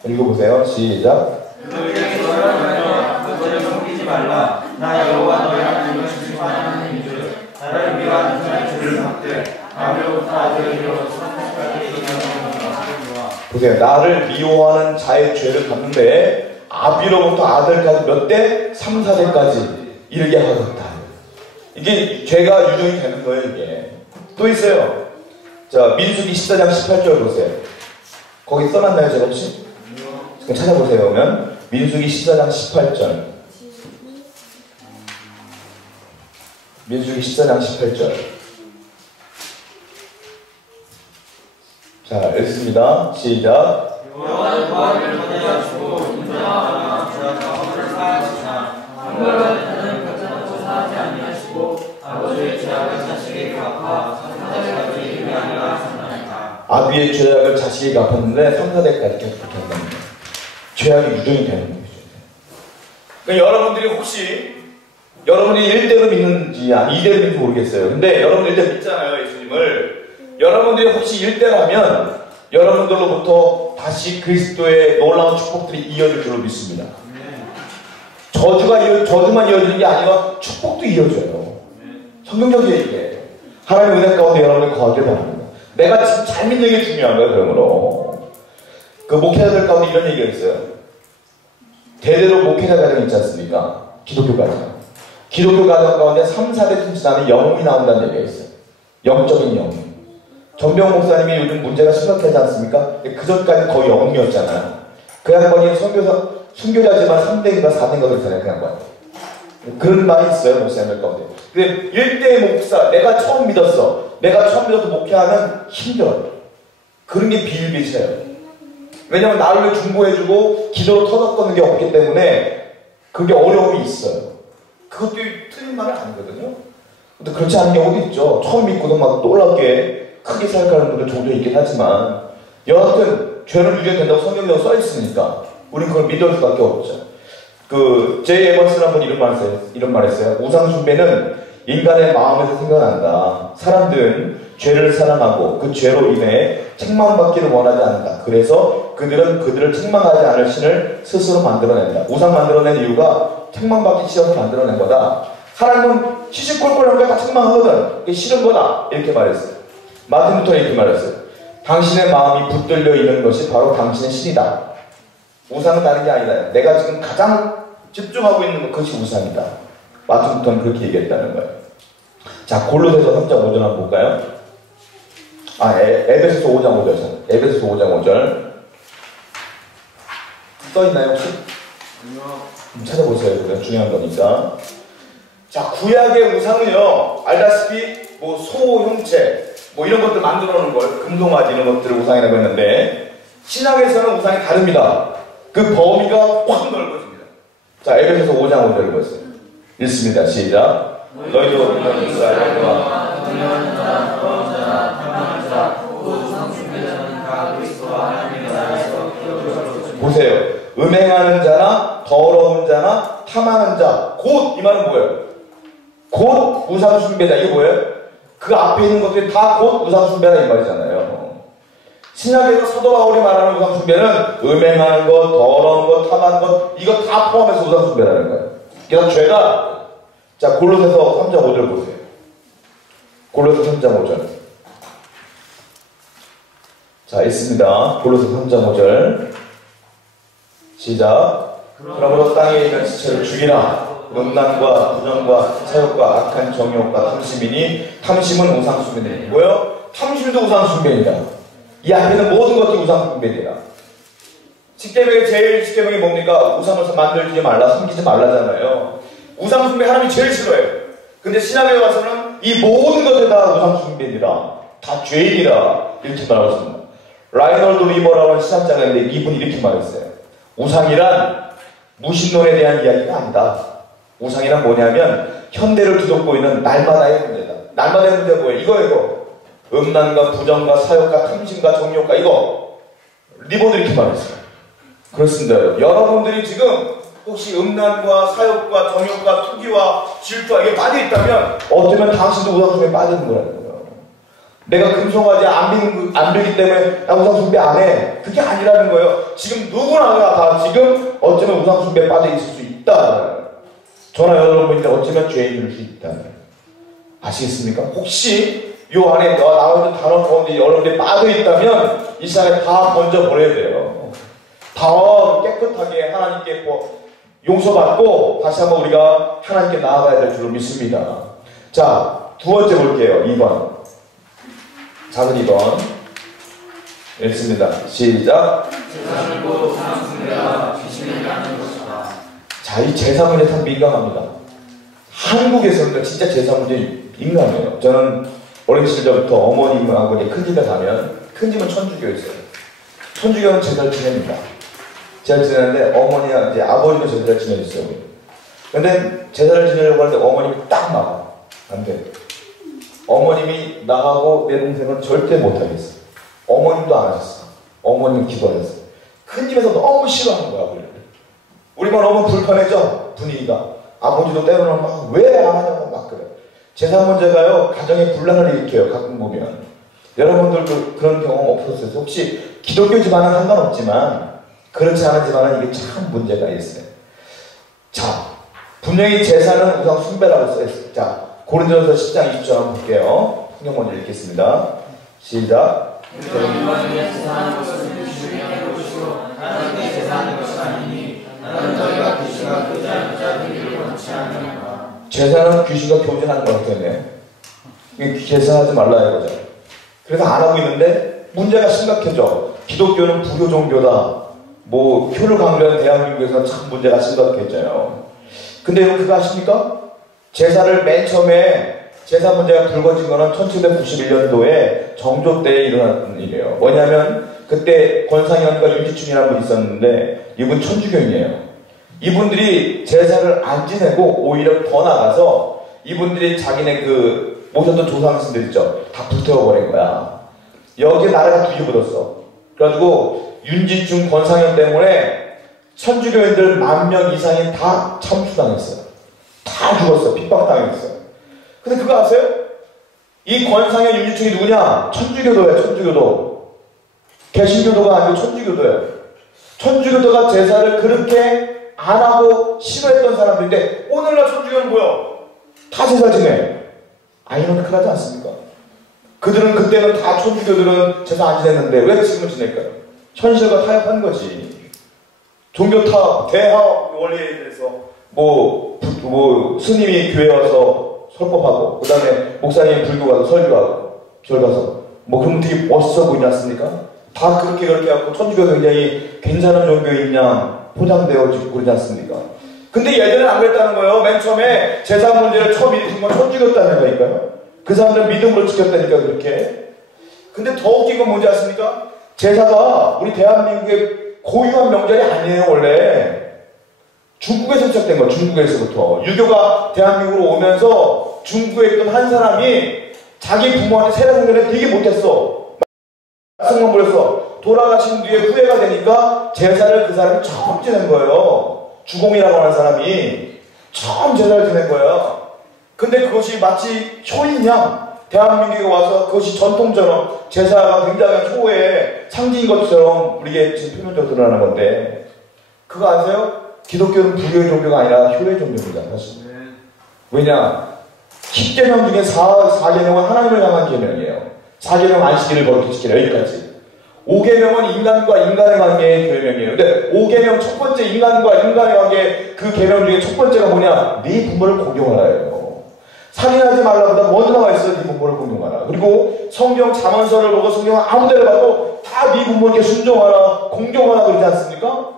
읽어보세요. 시작. 너희에게 너희가 그들을 섬기지 말라. 나 여호와 너희 하나님을 주시하는 줄 나를 미워하는 자의 죄를 받되 아비로부터 아들에게로 천사까지 이르노라. 보세요. 나를 미워하는 자의 죄를 갚는데 아비로부터 아들까지 몇 대? 3, 4대까지 이르게 하겠다. 이게 죄가 유전이 되는 거예요. 이게 또 있어요. 자, 민수기 14장 18절 보세요. 거기 써놨나요 제가 혹시? 찾아보세요. 그러면 민수기 14장 18절. 민수기 14장 18절. 자, 읽습니다. 시작. 여호와는 보아를 거두어주고 인자하나 자원을 사하시나 한벌과 자는 가짜놓고 사하지 아니하시고 아버지의 죄악을 자식에게 갚아 3사대까지 이르게 하리라 하셨나이다. 아비의 죄악을 자식이 갚았는데 3, 4대까지 계속 그렇게 한답니다. 죄악이 유전이 되는 거죠. 그러니까 여러분들이 혹시 여러분이 1대로 믿는지 2대로 믿는지 모르겠어요. 근데 여러분들 1대 믿잖아요. 예수님을. 여러분들이 혹시 1대라면 여러분들로부터 다시 그리스도의 놀라운 축복들이 이어질 줄을 믿습니다. 저주만 이어지는 게 아니라 축복도 이어져요. 성경적이에요 이게. 하나님의 은혜 가운데 여러분을 거하길 바랍니다. 내가 지금 잘 믿는 게 중요한 거예요. 그러므로 그 목회자들 가운데 이런 얘기가 있어요. 대대로 목회자 가정 있지 않습니까? 기독교 가정. 기독교 가정 가운데 3, 4대 지나면 영웅이 나온다는 얘기가 있어요. 영적인 영웅. 전병 목사님이 요즘 문제가 심각하지 않습니까? 그 전까지 거의 영웅이었잖아요. 그 양반이 순교자지만 3대인가 4대인가 그랬잖아요. 그 양반. 그런 말이 있어요. 목사님들 가운데. 근데 1대 목사, 내가 처음 믿었어. 내가 처음 믿어서 목회하면 힘들어요. 그런 게 비일비재해요. 왜냐면 나를 중보해주고 기도로 터덕거는 게 없기 때문에 그게 어려움이 있어요. 그것도 틀린 말은 아니거든요. 근데 그렇지 않은 경우도 있죠. 처음 믿고도 막 놀랍게 크게 생각하는 분들 종종 있긴 하지만 여하튼 죄는 유죄된다고 성경에 써 있으니까 우린 그걸 믿을 수밖에 없죠. 제이 에버스라는 분이 이런 말 했어요. 우상숭배는 인간의 마음에서 생겨난다. 사람들은 죄를 사랑하고 그 죄로 인해 책망받기를 원하지 않는다. 그래서 그들은 그들을 책망하지 않을 신을 스스로 만들어낸다. 우상 만들어낸 이유가 책망받기 싫어서 만들어낸 거다. 하나님은 시시콜콜한 걸 다 책망하거든. 그게 싫은 거다. 이렇게 말했어요. 마틴 루터는 이렇게 말했어요. 당신의 마음이 붙들려 있는 것이 바로 당신의 신이다. 우상은 다른 게 아니다. 내가 지금 가장 집중하고 있는 것이 우상이다. 마틴 루터는 그렇게 얘기했다는 거예요. 자, 골로새서 3장 5절 한번 볼까요? 에베소서 5장 5절. 에베소서 5장 5절. 써있나요, 혹시? 찾아보세요. 그건 중요한 거니까. 자, 구약의 우상은요, 알다시피, 소 형체, 이런 것들 만들어 놓은 걸, 금송아지 이런 것들을 우상이라고 했는데, 신약에서는 우상이 다릅니다. 그 범위가 확 넓어집니다. 자, 에베소서 5장 5절을 보세요. 읽습니다. 시작. 너희도 그런 이스라엘과 음행하는 자, 더러운 자나 탐하는 자, 우상숭배자는 다 그리스도와 하나님의 나라에서 끼어들어 보세요. 음행하는 자나 더러운 자나 탐하는 자, 곧 이 말은 뭐예요? 곧 우상숭배자. 이게 뭐예요? 그 앞에 있는 것들이 다 곧 우상숭배다 이 말이잖아요. 신약에서 사도 바울이 말하는 우상숭배는 음행하는 것, 더러운 것, 탐하는 것, 이거 다 포함해서 우상숭배라는 거예요. 그래서 죄가. 자, 골로새서 3장 5절 보세요. 골로새서 3장 5절. 자, 있습니다. 골로새서 3장 5절. 시작. 그러므로 땅에 있는 지체를 죽이라. 음란과 부정과 사욕과 악한 정욕과 탐심이니 탐심은 우상숭배니라. 뭐요? 탐심도 우상숭배이다. 이 앞에 있는 모든 것들이 우상숭배니라. 십계명의 제일 십계명이 뭡니까? 우상을 만들지 말라, 섬기지 말라잖아요. 우상숭배 하나님이 제일 싫어해요. 근데 신약에 와서는 이 모든 것들 다 우상숭배니라. 다 죄인이라. 이렇게 말하고 있습니다. 라이널드 리버라는 신학자가인데 이분이 이렇게 말했어요. 우상이란 무신론에 대한 이야기가 아니다. 우상이란 뭐냐면 현대를 뒤덮고 있는 날마다의 문제다. 날마다의 문제가 뭐예요? 이거. 음란과 부정과 사욕과 탐심과 정욕과 이거. 리버도 이렇게 말했어요. 그렇습니다. 여러분들이 지금 혹시 음란과 사욕과 정욕과 투기와 질투와 이게 빠져있다면 어쩌면 당신도 우상숭배에 빠지는 거라는 거예요. 내가 금송아지 안 빌기 때문에 나 우상숭배 안 해. 그게 아니라는 거예요. 지금 누구나 다 지금 어쩌면 우상숭배에 빠져 있을 수 있다. 저나 여러분인데 어쩌면 죄인일 수 있다. 아시겠습니까? 혹시 요 안에 나와 있는 단어 가운데 여러분들이 빠져 있다면 이 시간에 다 건져버려야 돼요. 다 깨끗하게 하나님께 용서받고 다시 한번 우리가 하나님께 나아가야 될 줄로 믿습니다. 자, 두 번째 볼게요. 2번. 작은 2번. 읽습니다. 시작. 제사물고 우상숭배와 귀신이라는 것이다. 자, 이 제사 문제 참 민감합니다. 한국에서는 진짜 제사 문제 민감해요. 저는 어린 시절부터 어머님하고 큰 집에 가면, 큰 집은 천주교였어요. 천주교는 제사를 지냅니다. 제사를 지내는데 어머니가 이제 아버지도 제사를 지내줬어요. 근데 제사를 지내려고 하는데 어머님이 딱 나와. 안 돼. 어머님이 나하고 내 동생은 절대 못하겠어. 어머님도 안 하셨어. 어머님은 기도하셨어. 큰 집에서 너무 싫어하는 거야. 우리만 너무 불편해져. 분위기가. 아버지도 때로는 막 왜 안 하냐고 막 그래. 제사 문제가요 가정에 분란을 일으켜요. 가끔 보면. 여러분들도 그런 경험 없었어요? 혹시 기독교 집안은 상관없지만 그렇지 않은 집안은 이게 참 문제가 있어요. 자, 분명히 제사는 우상 숭배라고 써있어요. 자, 고린도전서 10장 20절 한번 볼게요. 성경 먼저 읽겠습니다. 시작. 하나님의 제사하는 것은 귀신의 것이고 하나님의 제사하는 것이 아니니 나는 너희가 귀신과 교제하는 자들을 원치 않느니라. 제사는 귀신과 교제하는 거기 때문에 제사하지 말라 이거죠. 그래서 안 하고 있는데 문제가 심각해져. 기독교는 불교 종교다. 효를 강조하는 대한민국에서는 참 문제가 심각해져요. 근데 여러분 그거 아십니까? 제사를 맨 처음에 제사 문제가 불거진 거는 1791년도에 정조 때에 일어났던 일이에요. 뭐냐면 그때 권상현과 윤지춘이라는 분이 있었는데 이분 천주교인이에요. 이분들이 제사를 안 지내고 오히려 더 나가서 이분들이 자기네 모셨던 조상신들 있죠. 다 불태워버린 거야. 여기에 나라가 뒤집어졌어. 그래가지고 윤지충, 권상현 때문에 천주교인들 10,000명 이상이 다 참수당했어요. 다 죽었어요. 핍박당했어요. 근데 그거 아세요? 이 권상현, 윤지충이 누구냐? 천주교도예요. 천주교도. 개신교도가 아니고 천주교도예요. 천주교도가 제사를 그렇게 안 하고 싫어했던 사람들인데 오늘날 천주교는 뭐야? 다 제사 지내. 아이러니컬하지 않습니까? 그들은 그때는 다 천주교들은 제사 안 지냈는데 왜 지금은 지낼까요? 현실과 타협한 거지. 종교 타협, 대화업 원리에 대해서 스님이 교회 와서 설법하고 그 다음에 목사님이 불교 가서 설교하고 절 가서 그러면 되게 멋있어 보이지 않습니까? 다 그렇게 하고 천주교가 굉장히 괜찮은 종교인 양 포장되어지고 그러지 않습니까? 근데 예전에는 안 그랬다는 거예요. 맨 처음에 제사 문제를 처음 일으킨 건 천주교였다는 거니까요. 그 사람들은 믿음으로 지켰다니까 그렇게. 근데 더 웃긴 건 뭔지 아십니까? 제사가 우리 대한민국의 고유한 명절이 아니에요. 원래 중국에서 시작된 거예요. 중국에서부터 유교가 대한민국으로 오면서 중국에 있던 한 사람이 자기 부모한테 세례상전에 되게 못했어. 말씀만 버렸어. 돌아가신 뒤에 후회가 되니까 제사를 그 사람이 처음 지낸 거예요. 주공이라고 하는 사람이 처음 제사를 지낸 거예요. 근데 그것이 마치 효인양 대한민국에 와서 그것이 전통처럼 제사가 굉장히 효의 상징인 것처럼 우리에게 지금 표면적으로 드러나는 건데 그거 아세요? 기독교는 불교의 종교가 아니라 효의 종교입니다. 사실. 왜냐? 10계명 중에 4계명은 하나님을 향한 계명이에요. 4계명은 안식일을 거룩히 지키라 여기까지. 5계명은 인간과 인간의 관계의 계명이에요. 근데 5계명 첫 번째 인간과 인간의 관계 그 계명 중에 첫 번째가 뭐냐? 네 부모를 공경하라예요. 살인하지 말라보다 먼저 나와 있어요. 네 부모를 공경하라. 그리고 성경 잠언서를 보고 성경 아무 데를 봐도 다 네 부모에게 순종하라, 공경하라 그러지 않습니까?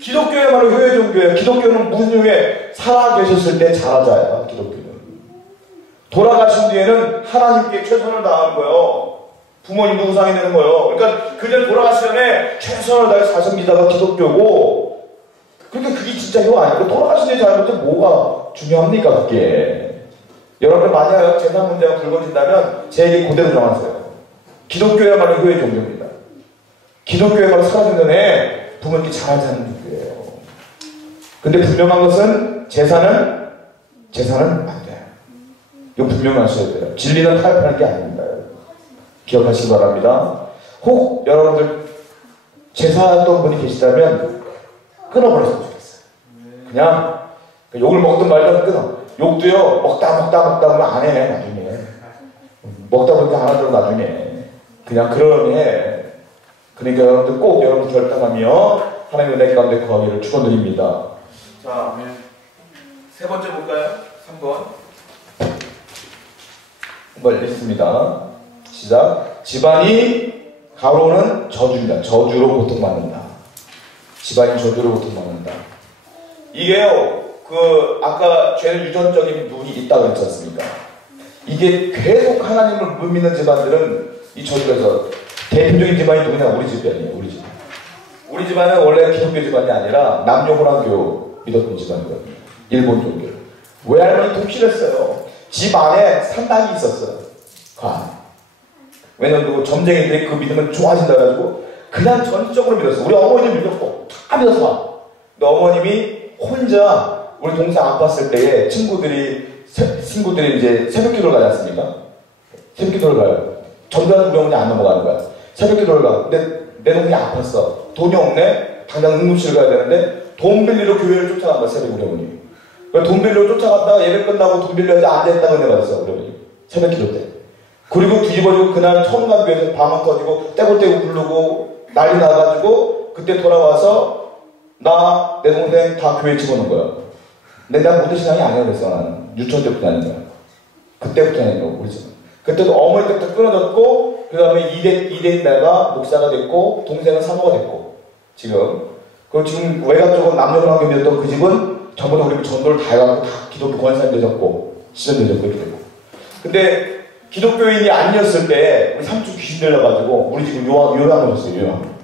기독교야말로 효의 종교예요. 기독교는 무슨 효에? 살아 계셨을 때 잘하자야. 기독교는. 돌아가신 뒤에는 하나님께 최선을 다하는 거예요. 부모님도 우상이 되는 거예요. 그러니까 그들 돌아가시 전에 최선을 다해 사성기다가 기독교고 그러니까 그게 진짜 효 아니고 돌아가신 뒤에 잘못하면 뭐가 중요합니까 그게. 여러분 만약 재산 문제가 불거진다면 제 얘기 그대로 정하세요. 기독교야말로 효의 종교입니다. 기독교야말로 살아진 전에 부모님께 잘하자는 종교예요. 근데 분명한 것은 제사는 안 돼요. 이거 분명하셔야 돼요. 진리는 타협하는 게 아닙니다. 기억하시기 바랍니다. 혹 여러분들 제사했던 분이 계시다면 끊어버렸으면 좋겠어요. 그냥 욕을 먹든 말든 끊어. 욕도요 먹다 보면 안 해. 나중에 먹다 보니까 안 하더라도 나중에 그냥 그러니 해. 그러니까 여러분들 꼭 여러분 결단하며 하나님의 은혜 가운데 거하기를 축원드립니다. 자, 세 번째 볼까요? 3번 한번 읽습니다. 시작. 집안이 가로는 저주입니다. 저주로 고통받는다. 집안이 저주로 고통받는다. 이게요 아까 죄는 유전적인 눈이 있다고 했지 않습니까? 이게 계속 하나님을 못 믿는 집안들은 이 저주에서 대표적인 집안이 누구냐? 우리 집안이에요. 우리 집안. 우리 집안은 원래 기독교 집안이 아니라 남녀호랑교 믿었던 집안이거든요. 일본 종교. 외할머니 독실했어요. 집 안에 산당이 있었어요. 왜냐면 그 점쟁이들이 그 믿으면 좋아진다 해가지고 그냥 전적으로 믿었어. 우리 어머니를 믿었고 다 믿었어. 근데 어머님이 혼자 우리 동생 아팠을 때에 친구들이 이제 새벽 기도를 가지 않습니까? 새벽 기도를 가요. 전자는 우리 어머니 안 넘어가는 거야. 새벽 기도를 가. 근데 내 동생이 아팠어. 돈이 없네? 당장 응급실 가야 되는데 돈 빌리러 교회를 쫓아간 거야, 새벽 우리 어머니. 돈 빌리러 쫓아갔다가 예배 끝나고 돈 빌려야지 앉아있다고 은혜 받았어, 우리 어머니. 새벽 기도 때. 그리고 뒤집어지고 그날 처음 간 교회에서 방언 터지고 떼굴떼굴 부르고 난리 나가지고 그때 돌아와서 나, 내 동생 다 교회에 집어넣은 거야. 근데 난 모태 신앙이 아니야 그랬어. 나는 유치원 때부터 다닌 거야. 그때부터 다닌 거고 우리 집은. 그때도 어머니 때부터 끊어졌고 그 다음에 2대 내가 목사가 됐고 동생은 사모가 됐고 지금 그리고 지금 외가 쪽은 남녀호랑교 믿었던 그 집은 전부 다 우리 전도를 다 해갖고 다 기독교 권사님 되셨고 시전 되셨고 이렇게 되고. 근데 기독교인이 아니었을 때 우리 삼촌 귀신 들려가지고 우리 지금 요양 오셨어요. 요양.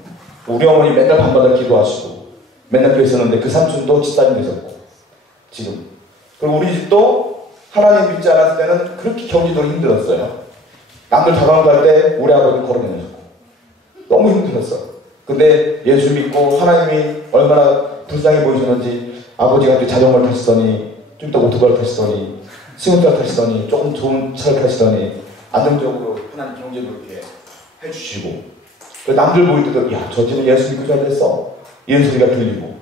우리 어머니 맨날 밤마다 기도하시고 맨날 교회 있었는데 그 삼촌도 집사님 되셨고 지금. 그리고 우리 집도 하나님 믿지 않았을 때는 그렇게 경기도 힘들었어요. 남들 다가갈 때 우리 아버지는 걸어다녔고 너무 힘들었어. 근데 예수 믿고 하나님이 얼마나 불쌍히 보이셨는지 아버지가 자전거를 타시더니 좀 이따 오토바이를 타시더니 승용차를 타시더니 조금 좋은 차를 타시더니 안정적으로 하나님 경제도 이렇게 해주시고 남들 보일 때도 야 저 집은 예수 믿고 잘 됐어 이런 소리가 들리고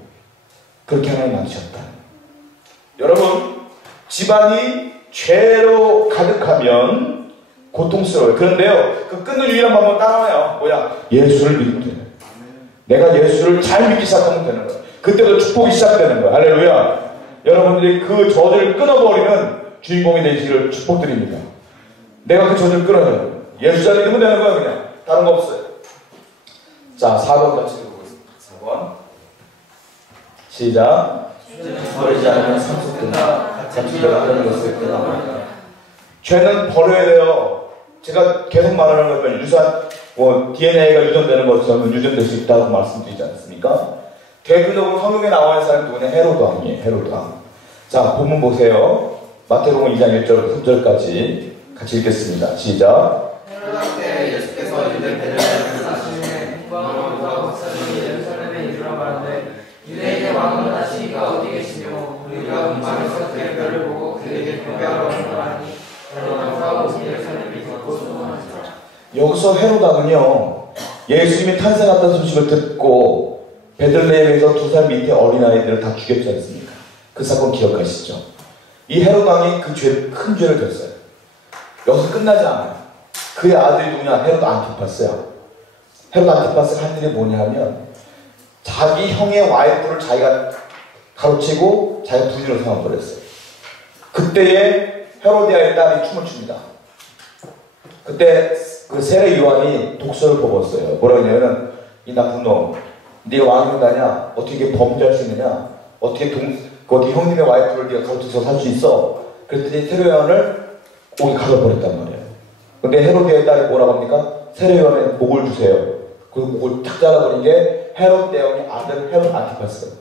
그렇게 하나님 만드셨다. 여러분 집안이 죄로 가득하면 고통스러워요. 그런데요 그 끊는 유일한 방법은 따라와요. 뭐야? 예수를 믿으면 돼요. 내가 예수를 잘 믿기 시작하면 되는 거예요. 그때부터 축복이 시작되는 거예요. 할렐루야. 여러분들이 그 저주를 끊어버리는 주인공이 되시기를 축복드립니다. 내가 그 저주를 끊어야 돼요. 예수 잘 믿으면 되는 거예요. 그냥 다른 거 없어요. 자 4번 같이 읽어보겠습니다. 4번 시작. 버리지 않으면 상속된다. 같이 일어나는 것을 깨달아. 죄는 버려야 돼요. 제가 계속 말하는 것처럼 유산, DNA가 유전되는 것처럼 유전될 수 있다고 말씀드리지 않습니까? 대표적으로 성경에 나와 있는 사람이 누구냐? 헤로드 왕이에요. 헤로드 왕. 자, 본문 보세요. 마태복음 2장 1절, 3절까지 같이 읽겠습니다. 시작. 헤로드 때 예수께서 유대 베들레헴에 사시니 왕과 박사님이 예루살렘에 이르러 말하되 유대인의 왕은 나시니가 어디 계시며 우리가 음방에서 그의 별을 보고 그에게 경배하러 온 거라니 헤로드가 온 예루살렘이 듣고 소문하니라. 여기서 헤로당은요 예수님이 탄생했다는 소식을 듣고 베들레헴에서 2살 밑에 어린아이들을 다 죽였지 않습니까? 그 사건 기억하시죠? 이 헤로당이 큰 죄를 졌어요. 여기서 끝나지 않아요. 그의 아들이 누구냐? 헤로드 안티파스야. 헤로드 안티파스가 한 일이 뭐냐 하면 자기 형의 와이프를 자기가 가로치고 자기가 부인으로 삼아버렸어요. 그때에 헤로디아의 딸이 춤을 춥니다. 그때 그 세례 요한이 독서를 뽑았어요. 뭐라고 하냐면 이 나쁜 놈 네가 왕이 다냐? 어떻게 범죄할 수 있느냐? 어떻게 형님의 와이프를 네가 가로쳐서 살 수 있어? 그랬더니 세례 요한을 옥에 가둬버렸단 말이에요. 근데 헤로디아의 딸이 뭐라고 합니까? 세례 요한의 목을 주세요. 그 목을 탁 잘라버린 게 헤롯 대왕의 아들 헤롯 안티파스.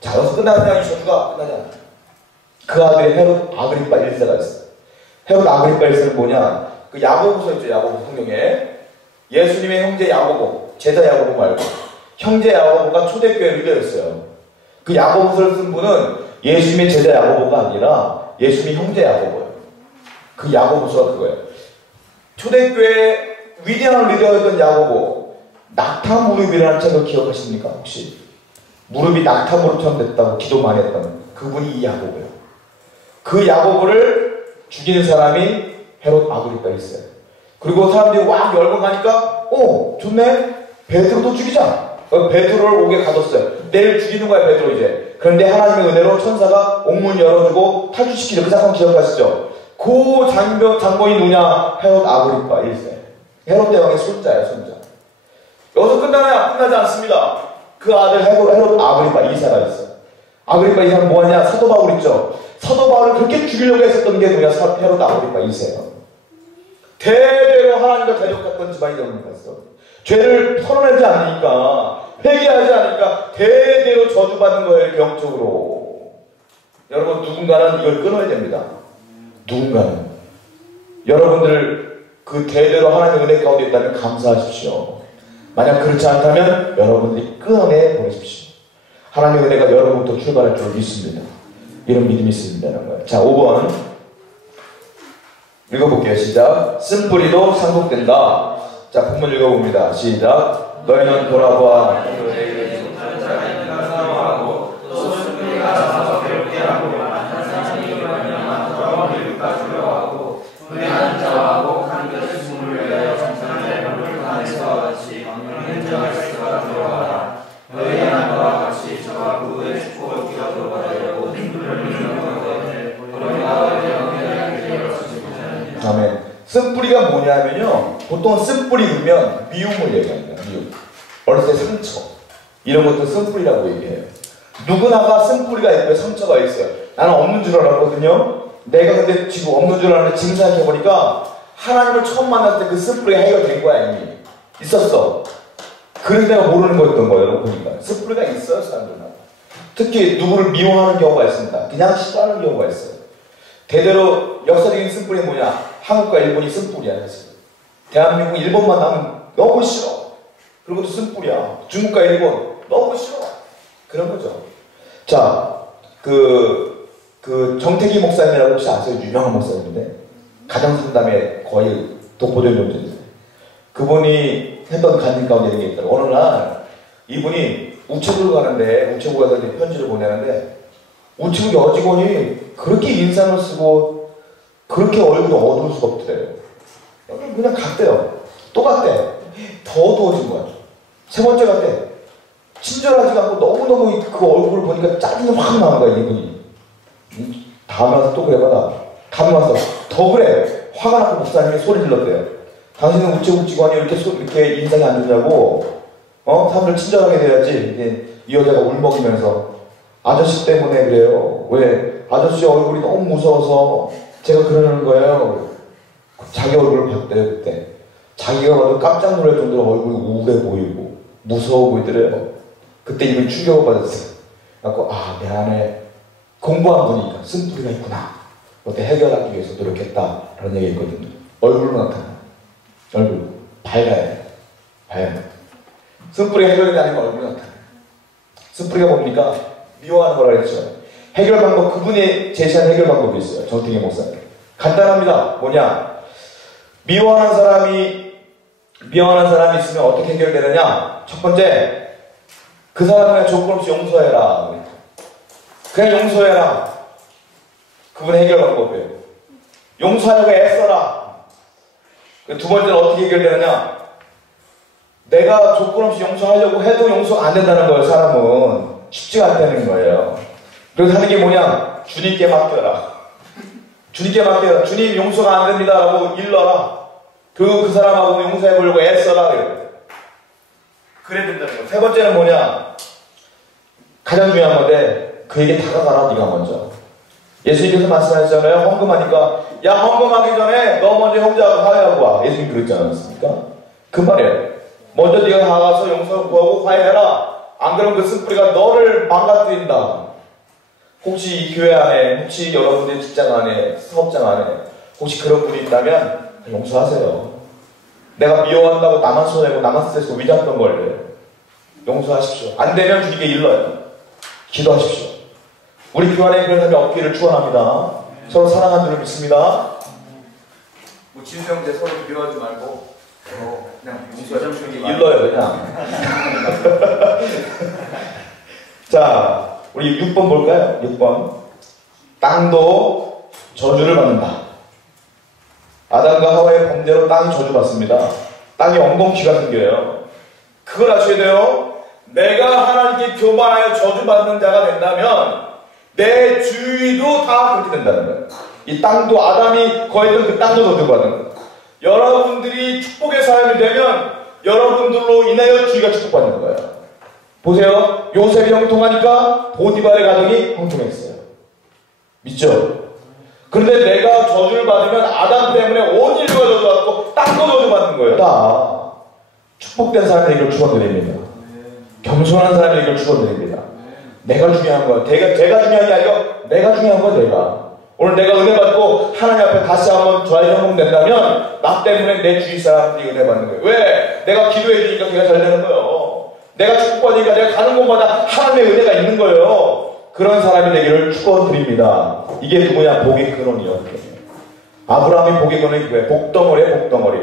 자, 여기서 끝나는 이 저주가 끝나지 않아요. 그 아들이 헤롯 아그리파 1세가 있어요. 헤롯 아그리파 1세는 뭐냐? 그 야고보서 있죠. 야고보 성경에 예수님의 형제 야고보, 제자 야고보 말고 형제 야고보가 초대교회 리더였어요. 그 야고보서를 쓴 분은 예수님의 제자 야고보가 아니라 예수님의 형제 야고보예요. 그 야고보서가 그거예요. 초대교회 위대한 리더였던 야고보, 낙타 무릎이라는 책을 기억하십니까? 혹시 무릎이 낙타 무릎처럼 됐다고 기도 많이 했던 그분이 이 야고보예요. 그 야고보를 죽이는 사람이 헤롯 아그리파 1세. 그리고 사람들이 와 열광하니까 좋네. 베드로도 죽이자. 베드로를 옥에 가뒀어요. 내일 죽이는 거야 베드로 이제. 그런데 하나님의 은혜로 천사가 옥문 열어주고 탈출시키죠. 그 사건 기억하시죠? 그 장본이 누구냐? 헤롯 아그리파 1세. 헤롯 대왕의 손자예요. 손자. 여기서 끝나나요? 끝나지 않습니다. 그 아들 헤롯 아그리파 2세가 있어요. 아그리파 2세는 뭐하냐? 사도 바울 있죠. 사도 바울을 그렇게 죽이려고 했었던 게 누구냐? 헤롯 아그리파 2세예요. 대대로 하나님과 대적했던 집안이 되어버렸어. 죄를 털어내지 않으니까, 회개하지 않으니까 대대로 저주받는 거예요. 영적으로. 여러분 누군가는 이걸 끊어야 됩니다. 누군가는. 여러분들 그 대대로 하나님의 은혜 가운데 있다면 감사하십시오. 만약 그렇지 않다면 여러분들이 끊어내 보내십시오. 하나님의 은혜가 여러분부터 출발할 줄 믿습니다. 이런 믿음이 있습니다라는 거예요. 자, 5번 읽어볼게요. 시작. 쓴뿌리도 상속된다. 자, 본문 읽어봅니다. 시작. 너희는 돌아보아. 아멘. 쓴뿌리가 뭐냐면요. 보통 쓴뿌리 그러면 미움을 얘기합니다. 미움. 어렸을 때 상처. 이런 것도 쓴뿌리라고 얘기해요. 누구나가 쓴뿌리가 있고요. 상처가 있어요. 나는 없는 줄 알았거든요. 내가 근데 지금 없는 줄 알았는데 지금 생각해보니까 하나님을 처음 만났을 때 그 쓴뿌리가 해결된 거야 이미. 있었어. 그래서 내가 모르는 거였던 거예요. 보니까. 쓴뿌리가 있어요. 사람들은. 특히 누구를 미워하는 경우가 있습니다. 그냥 싫어하는 경우가 있어요. 대대로 역사적인 쓴뿌리는 뭐냐? 한국과 일본이 쓴뿌리야. 사실. 대한민국 일본만 나면 너무 싫어. 그리고 또 쓴뿌리야. 중국과 일본 너무 싫어. 그런 거죠. 자, 정태기 목사님이라고 혹시 아세요? 유명한 목사님인데 가정 상담에 거의 독보적인 존재인데 그분이 했던 간증 가운데 이런 게 있더라고요. 어느 날 이분이 우체국을 가는데 우체국 가서 이제 편지를 보내는데 우체국 여직원이 그렇게 인상을 쓰고 그렇게 얼굴이 어두울 수가 없더래요. 그냥 갔대요. 또 갔대. 더 어두워진 거야. 세 번째 갔대. 친절하지가 않고 너무너무 그 얼굴을 보니까 짜증이 확 나는 거야, 이분이. 다음에 와서 또 그래봐라. 다음에 와서 더 그래. 화가 나고 목사님이 소리 질렀대요. 당신은 우체국 직원이 이렇게 인상이 안 좋냐고. 사람들 친절하게 돼야지. 이 여자가 울먹이면서 아저씨 때문에 그래요. 왜? 아저씨 얼굴이 너무 무서워서 제가 그러는 거예요. 자기 얼굴을 봤대요, 그때. 자기가 봐도 깜짝 놀랄 정도로 얼굴이 우울해 보이고 무서워 보이더래요. 그때 이분 충격을 받았어요. 그래서 내 안에 공부한 분이니까 쓴뿌리가 있구나. 그때 해결하기 위해서 노력했다. 라는 얘기 있거든요. 얼굴로 나타나. 얼굴. 밝아야 돼. 밝아야 돼. 쓴뿌리가 해결이 아니고 얼굴로 나타나. 쓴뿌리가 뭡니까? 미워하는 거라 그랬죠. 해결 방법, 그분이 제시한 해결 방법이 있어요. 정태기 목사님. 간단합니다. 뭐냐? 미워하는 사람이 있으면 어떻게 해결되느냐? 첫 번째, 그 사람을 조건 없이 용서해라. 그냥 용서해라. 그분의 해결 방법이에요. 용서하려고 애써라. 두 번째는 어떻게 해결되느냐? 내가 조건 없이 용서하려고 해도 용서가 안 된다는 거예요, 사람은. 쉽지가 않다는 거예요. 그래서 하는 게 뭐냐? 주님께 맡겨라. 주님께 맡겨라. 주님 용서가 안 됩니다. 라고 일러라. 그 사람하고 용서해보려고 애써라. 그래야 된다는 거예요. 세 번째는 뭐냐? 가장 중요한 건데, 그에게 다가가라, 네가 먼저. 예수님께서 말씀하셨잖아요. 헌금하니까, 야, 헌금하기 전에 너 먼저 형제하고 화해하고 와. 예수님 그랬지 않았습니까? 그 말이에요. 먼저 네가 나가서 용서를 구하고 화해해라. 안 그러면 그 쓴뿌리가 너를 망가뜨린다. 혹시 이 교회 안에, 혹시 여러분들 직장 안에, 사업장 안에 혹시 그런 분이 있다면 용서하세요. 내가 미워한다고 나만 손해고 나만 스트레스 위장병 걸려요. 용서하십시오. 안 되면 주님께 일러요. 기도하십시오. 우리 교회 안에 그런 사람이 없기를 축원합니다. 서로 사랑하는 줄을 믿습니다. 뭐 진수형제 서로 미워하지 말고 그냥 용서하십시오. 일러요 그냥. 자, 우리 6번 볼까요? 6번. 땅도 저주를 받는다. 아담과 하와의 범죄로 땅이 저주받습니다. 땅이 엉겅퀴가 생겨요. 그걸 아셔야 돼요. 내가 하나님께 교만하여 저주받는 자가 된다면 내 주위도 다 그렇게 된다는 거예요. 이 땅도 아담이 거했던 그 땅도 저주받는 거예요. 여러분들이 축복의 사람이 되면 여러분들로 인하여 주위가 축복받는 거예요. 보세요. 요셉이 형통하니까 보디발의 가정이 형통했어요. 믿죠? 그런데 내가 저주를 받으면 아담 때문에 온 인류가 저주받고 땅도 저주받는 거예요. 다 축복된 사람에게 이걸 축원드립니다. 겸손한 사람에게 이걸 축원드립니다. 내가 중요한 거야. 제가 중요한 게 아니고 내가 중요한 거야. 내가 오늘 내가 은혜 받고 하나님 앞에 다시 한번 좌절형통된다면 나 때문에 내 주위 사람들이 은혜 받는 거예요. 왜? 내가 기도해 주니까 걔가 잘 되는 거예요. 내가 축복받으니까 내가 가는 곳마다 하나님의 은혜가 있는 거예요. 그런 사람이 되기를 축원드립니다. 이게 누구냐? 복의 근원이요. 아브라함이 복의 근원이 뭐예요? 복덩어리에 복덩어리.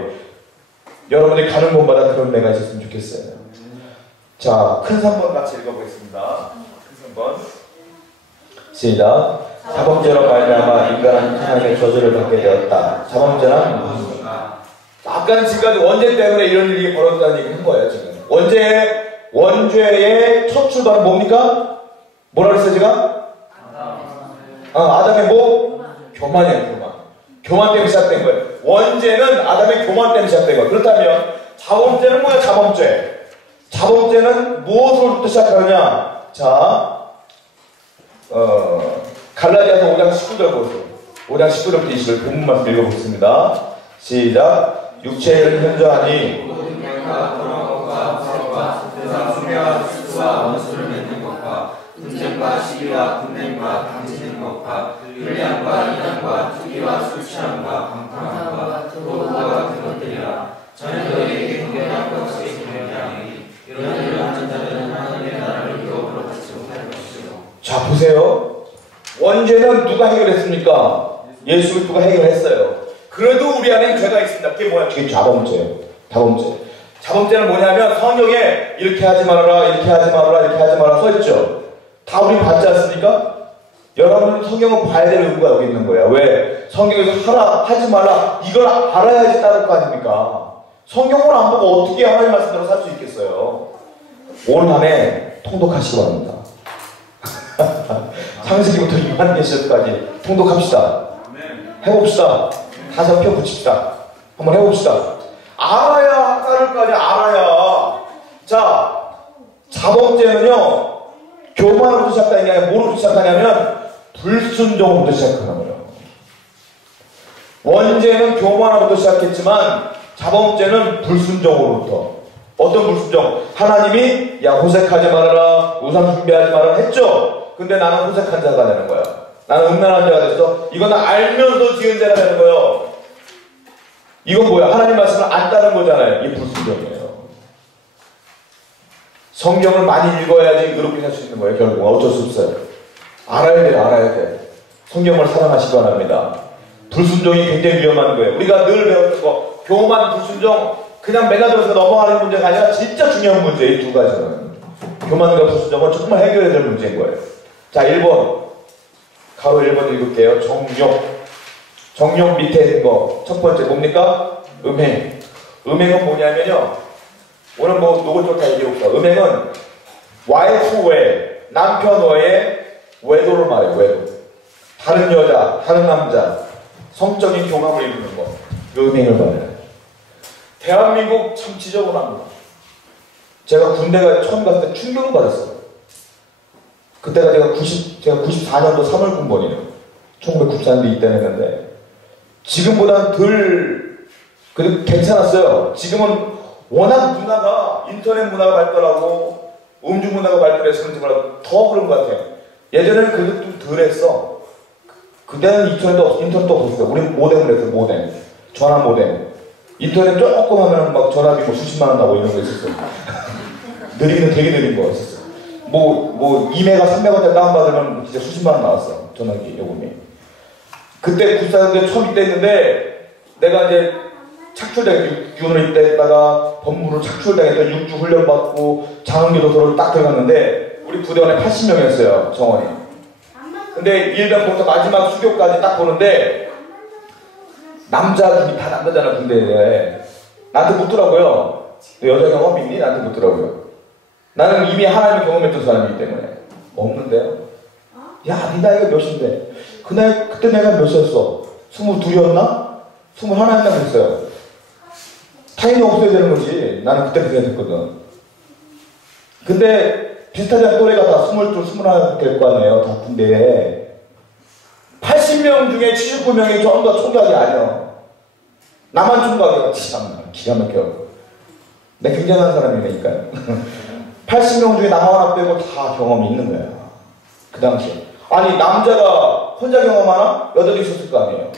여러분들이 가는 곳마다 그런 은혜가 있었으면 좋겠어요. 자, 큰 3번 같이 읽어보겠습니다. 큰 3번. 시작. 자범죄로 말미암아 인간은 하나님의 저주를 받게 되었다. 자범죄란 무엇입니까? 아까는 지금까지 원죄 때문에 이런 일이 벌어졌다는 얘기를 한 거예요. 지금 원죄의 첫 출발은 뭡니까? 뭐라 그랬어요 제가? 아담의 뭐? 교만이에요. 교만 때문에 시작된 거예요. 원죄는 아담의 교만 때문에 시작된 거예요. 그렇다면 자범죄는 뭐야? 자범죄는 무엇으로부터 시작하느냐? 자, 갈라디아서 5장 19절 보세요. 5장 19절부터 20절 본문 말씀 읽어보겠습니다. 시작. 육체를 현저하니 모든 것과 그런 것과 세과 세상 수매와 수와 원수를 맺는 것과 분쟁과 시기와 분냄과 당치는 것과 불량과 이단과 투기와 술 취함과 방탕함과 도둑과 같은 것들이라 전혀 너희에게 경계할 것이 경계하니 보세요. 원죄는 누가 해결했습니까? 예수 그리스도가 해결했어요. 그래도 우리 안에 죄가 있습니다. 그게 뭐야? 그게 자범죄예요. 자범죄. 자범죄는 뭐냐면 성경에 이렇게 하지 말아라, 이렇게 하지 말아라, 이렇게 하지 말아라 써있죠. 다 우리 받지 않습니까? 여러분 성경은 봐야 될 의무가 여기 있는 거예요. 왜? 성경에서 하라, 하지 말라 이걸 알아야지 따를 거 아닙니까? 성경을 안 보고 어떻게 하나님 말씀대로 살 수 있겠어요? 올 한 해 통독하시기 바랍니다. 창세기부터 요한계시록까지 통독합시다. 해봅시다. 다시 한번 펴붙입시다. 한번 해봅시다. 알아야 따를 거 아니야. 알아야. 자, 자범죄는요 교만으로부터 시작하는 게 아니라 뭐로부터 시작하냐면 불순종으로부터 시작하는 거예요. 원죄는 교만으로부터 시작했지만 자범죄는 불순종으로부터. 어떤 불순종? 하나님이 야 호색하지 말아라, 우상 숭배하지 말아라 했죠. 근데 나는 호색한 자가 되는 거야. 나는 음란한 자가 됐어. 이건 알면서 지은 자가 되는 거예요. 이건 뭐야? 하나님 말씀을 안 따른 거잖아요. 이게 불순종이에요. 성경을 많이 읽어야지 의롭게 살 수 있는 거예요. 결국 어쩔 수 없어요. 알아야 돼, 알아야 돼. 성경을 사랑하시기 바랍니다. 불순종이 굉장히 위험한 거예요. 우리가 늘 배웠던 거, 교만, 불순종, 그냥 매달려서 넘어가는 문제가 아니라 진짜 중요한 문제, 이 두 가지는. 교만과 불순종은 정말 해결해야 될 문제인 거예요. 자, 1번. 가로 1번 읽을게요. 정욕. 정욕 밑에 있는 거. 첫 번째 뭡니까? 음행. 음행은 뭐냐면요. 오늘 뭐 노골적으로 다 얘기해볼까. 음행은 와이프 외, 남편 외에 외도를 말해요. 외도. 다른 여자, 다른 남자, 성적인 교감을 이루는 거. 그 음행을 말해요. 대한민국 참 지저분합니다. 제가 군대가 처음 갔을 때 충격을 받았어요. 그때가 제가 94년도 3월 군번이에요. 1994년도 입대했는데 지금보다는 그래도 괜찮았어요. 지금은 워낙 문화가, 인터넷 문화가 발달하고 음주 문화가 발달해서 그런지 몰라도 더 그런 것 같아요. 예전에는 그래도 좀 덜했어. 그때는 인터넷도 없었어요. 우리는 모뎀을 했어요. 모뎀. 전화 모뎀. 인터넷 조금 하면 막 전화비 뭐 수십만 원 나오고 이런 거 있었어요. 느리기는 되게 느린 거 있었어요. 2메가 3메가짜리 다운받으면 진짜 수십만 원 나왔어. 전화기 요금이. 그때 94년도에 처음 입대했는데 내가 이제 군으로 입대했다가 법무로 착출당해서 6주 훈련받고 장흥교도소를 딱 들어갔는데 우리 부대원에 80명이었어요. 정원이. 근데 일병부터 마지막 수교까지 딱 보는데 남자들이 다 남자잖아. 군대에 나한테 묻더라고요. 너 여자 경험 있니? 나한테 묻더라고요. 나는 이미 하나님을 경험했던 사람이기 때문에. 없는데요? 야, 네 나이가 몇인데? 그때 내가 몇이었어? 22였나? 21였나 그랬어요. 당연히 없어야 되는 거지. 나는 그때 그렇게 됐거든. 근데 비슷하지 않은 또래가 다 22, 21 될 거 아니에요. 다 군대에. 80명 중에 79명이 전부 다 총각이 아니야. 나만 총각이야. 참 기가 막혀. 내가 굉장한 사람이니까요. 80명 중에 나만 하나 빼고 다 경험이 있는 거야. 그 당시에. 아니 남자가 혼자 경험하나? 여자도 있었을 거 아니에요.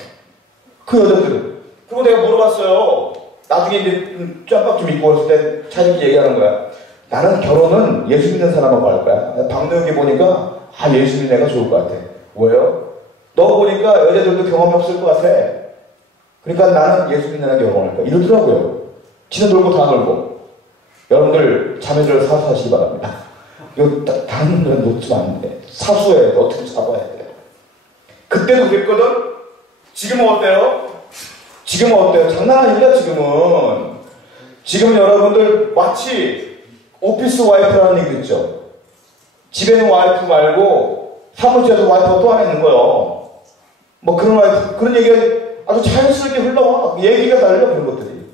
그 여자들은. 그리고 내가 물어봤어요. 나중에 이제 짬밥 좀 입고 왔을 때 차이렇게 얘기하는 거야. 나는 결혼은 예수 믿는 사람하고 할 거야. 박노영이 보니까 예수 믿는 애가 좋을 것 같아. 왜요? 너 보니까 여자들도 경험이 없을 것 같아. 그러니까 나는 예수 믿는 애가 결혼할 거야. 이러더라고요. 지는 놀고 다 놀고. 여러분들 자매들을 사수하시기 바랍니다. 이거 다른 분들은 놓치면 안 돼. 사수해. 어떻게 잡아야 돼. 그때도 그랬거든? 지금은 어때요? 지금은 어때요? 장난 아닙니다. 지금은 여러분들 마치 오피스 와이프라는 얘기 있죠. 집에는 와이프 말고 사무실에서 와이프가 또 하나 있는 거예요. 뭐 그런 와이프, 그런 얘기가 아주 자연스럽게 흘러와. 얘기가 달려 그런 것들이.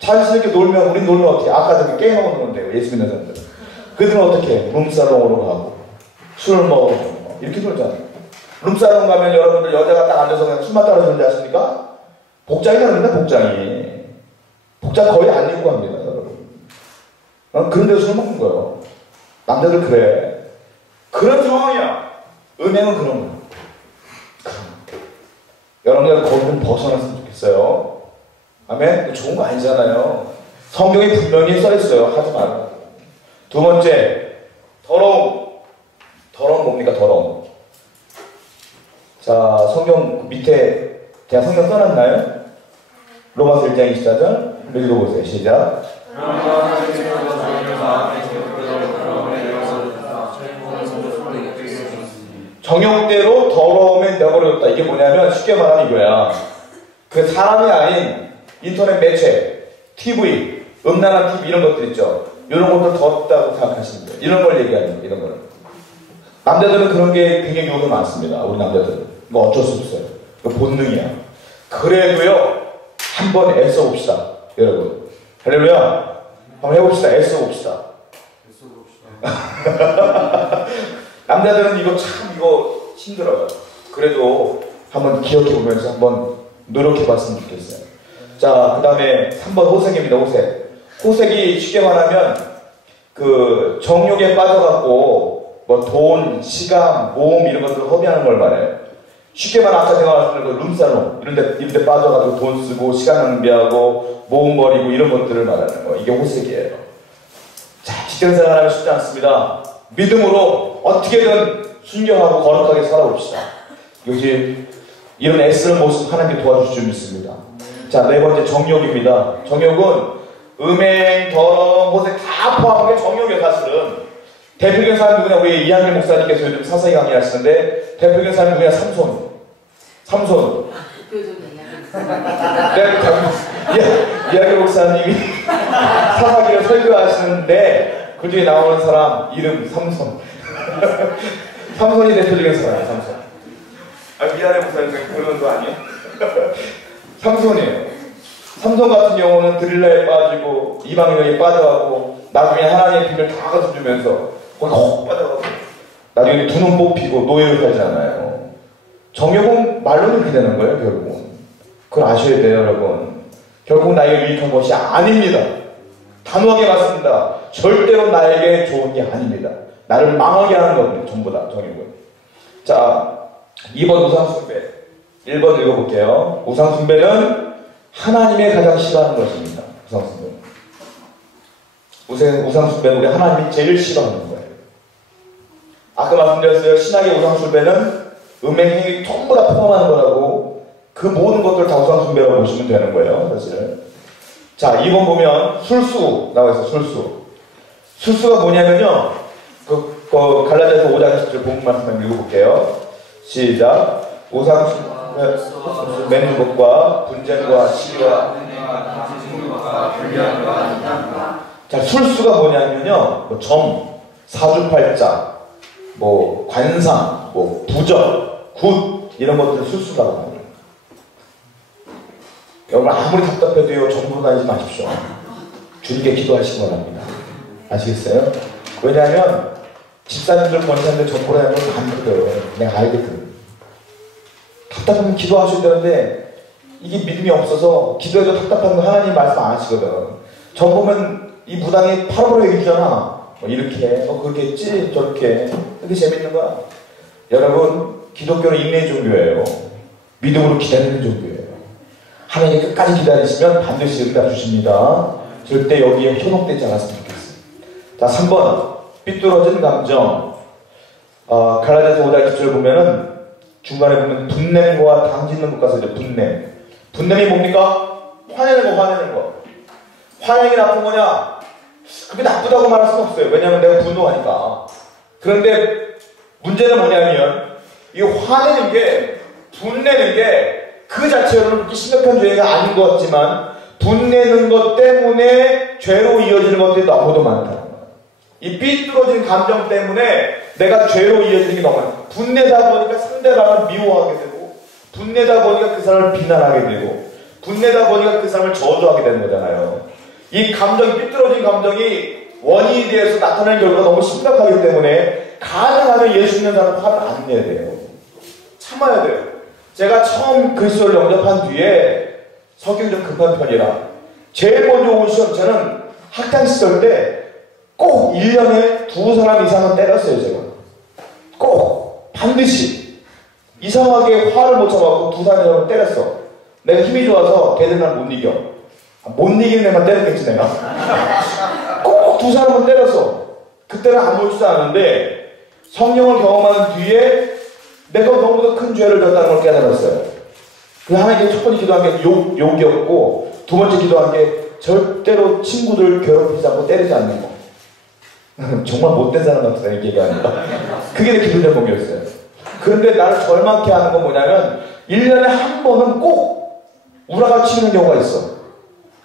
자연스럽게 놀면, 우린 놀면 어떻게? 아까 게임하고 놀는데요. 예수 믿는 사람들. 그들은 어떻게? 룸사롱으로 가고 술을 먹고 이렇게 놀잖아요. 룸사롱 가면 여러분들 여자가 딱 앉아서 그냥 술만 따라주는지 아십니까? 복장이 다릅니다. 복장 거의 안 입고 합니다. 여러분. 그런 데서 술 먹는 거예요. 남자들 그래. 그런 상황이야. 은행은 그런 거야. 여러분들 거기 좀 벗어났으면 좋겠어요. 아멘? 좋은 거 아니잖아요. 성경에 분명히 써있어요. 하지 말라고. 두 번째, 더러움. 더러움 뭡니까? 더러움. 자, 성경 밑에 제가 성경 써놨나요? 로마서 1장 24절 읽어보세요. 시작. 정욕대로 더러움에 내버려뒀다. 이게 뭐냐면 쉽게 말하면 이거야. 그 사람이 아닌 인터넷 매체, TV, 음란한 TV 이런 것들 있죠. 이런 것들 더럽다고 생각하시면 돼요. 이런 걸 얘기하는 거예요. 이런 거는. 남자들은 그런 게 굉장히 유혹이 많습니다. 우리 남자들은. 뭐 어쩔 수 없어요. 그 본능이야. 그래도요, 한번 애써봅시다. 여러분. 할렐루야. 한번 해봅시다. 애써봅시다. 남자들은 이거 참 이거 힘들어요. 그래도 한번 기억해보면서 한번 노력해봤으면 좋겠어요. 자, 그 다음에 3번 호색입니다. 호색. 호색이 쉽게 말하면 그 정욕에 빠져갖고 뭐 돈, 시간, 모험 이런 것들을 허비하는 걸 말해요. 쉽게 말하면 아까 제가 말씀드린 그 룸살롱 이런 데 빠져가지고 돈 쓰고 시간 낭비하고 모험 버리고 이런 것들을 말하는 거. 이게 호색이에요. 자, 직장 생활하면 쉽지 않습니다. 믿음으로 어떻게든 순결하고 거룩하게 살아봅시다. 요즘 이런 애쓰는 모습 하나님께 도와주실 줄 믿습니다. 자, 네 번째 정욕입니다. 정욕은 음행, 더러움, 호색 다 포함한 게 정욕이에요. 사실은 대표적인 사람이 누구냐? 우리 이한길 목사님께서 요즘 사사기 강의하시는데 대표적인 사람이 누구냐? 삼손. 이한길 목사님이 사사기를 설교하시는데 그 중에 나오는 사람 이름 삼손. 삼손이 대표적인 사람이에요. 삼손. 미안해 목사님 그런 거 아니에요? 삼손이에요. 삼손 같은 경우는 드릴라에 빠지고 이방인에게 빠져가고 나중에 하나님의 비밀을 다 가르쳐주면서 거기 콕 빠져가고 나중에 두 눈 뽑히고 노예로 살잖아요. 정욕은 말로 그렇게 되는 거예요. 결국은 그걸 아셔야 돼요. 여러분. 결국 나에게 유익한 것이 아닙니다. 단호하게 맞습니다. 절대로 나에게 좋은 게 아닙니다. 나를 망하게 하는 겁니다. 전부 다 정욕은. 자, 2번 우상숭배. 1번 읽어볼게요. 우상숭배는 하나님의 가장 싫어하는 것입니다. 우상숭배는 우리 하나님이 제일 싫어하는 거예요. 아까 말씀드렸어요. 신학의 우상숭배는 음행행위 전부 다 포함하는 거라고 그 모든 것들을 다 우상숭배라고 보시면 되는 거예요. 사실. 자, 2번 보면 술수 나와있어요. 술수가 뭐냐면요. 갈라디아서 5장 10절 본문 말씀 읽어볼게요. 시작. 맺는 것과 분쟁과 시기와 자, 술수가 뭐냐면요. 뭐 점, 사주팔자, 뭐 관상, 뭐 부적, 굿 이런 것들을 술수라고 합니다. 여러분 아무리 답답해도요. 점으로 다니지 마십시오. 주님께 기도하시기 바랍니다. 아시겠어요? 왜냐하면 집사님들, 권사님들 점으로 다니면 안 믿어요. 내가 알거든. 답답하면 기도하셔야 되는데 이게 믿음이 없어서 기도해도 답답한 거 하나님 말씀 안 하시거든. 전 보면 이 무당이 팔아보려 얘기 주잖아. 뭐 이렇게 그렇겠지 저렇게. 그게 재밌는 거야. 여러분 기독교는 인내의 종교예요. 믿음으로 기다리는 종교예요. 하나님 끝까지 기다리시면 반드시 응답 주십니다. 절대 여기에 현혹되지 않았으면 좋겠어요. 자, 3번 삐뚤어진 감정. 갈라디아서 5장 10절 보면은 중간에 보면 분냄과 당짓는 것 같아서 분냄. 분냄이 뭡니까? 화내는 거. 화내는 게 나쁜 거냐? 그게 나쁘다고 말할 수는 없어요. 왜냐하면 내가 분노하니까. 그런데 문제는 뭐냐면 이 화내는 게, 분내는 게 그 자체로는 그렇게 심각한 죄가 아닌 것 같지만 분내는 것 때문에 죄로 이어지는 것들이 너무도 많다는 거예요. 이 삐뚤어진 감정 때문에 내가 죄로 이어지는 게 너무 많아요. 분내다 보니까 상대방을 미워하게 되고, 분내다 보니까 그 사람을 비난하게 되고, 분내다 보니까 그 사람을 저주하게 되는 거잖아요. 이 감정이, 삐뚤어진 감정이 원인에 대해서 나타나는 결과가 너무 심각하기 때문에 가능하면 예수 믿는 사람은 화를 안 내야 돼요. 참아야 돼요. 제가 처음 그리스도를 영접한 뒤에 성격이 좀 급한 편이라 제일 먼저 온 시험, 저는 학창 시절 때 꼭 1년에 2사람 이상은 때렸어요. 제가 꼭 반드시 이상하게 화를 못 참아갖고 2사람 이상은 때렸어. 내가 힘이 좋아서 걔들 날 못 이겨. 못 이기는 애만 때렸겠지 내가. 꼭 2사람은 때렸어. 그때는 아무렇지도 않은데 성령을 경험한 뒤에 내가 너무도 큰 죄를 졌다는 걸 깨달았어요. 그 하나님께 첫 번째 기도한 게 욕이었고, 두 번째 기도한 게 절대로 친구들 괴롭히지 않고 때리지 않는 거. 정말 못된 사람 같다 이렇게 얘기하니까. 그게 내 기도 제목이었어요. 그런데 나를 절망케 하는 건 뭐냐면 1년에 한 번은 꼭 우라가 치는 경우가 있어.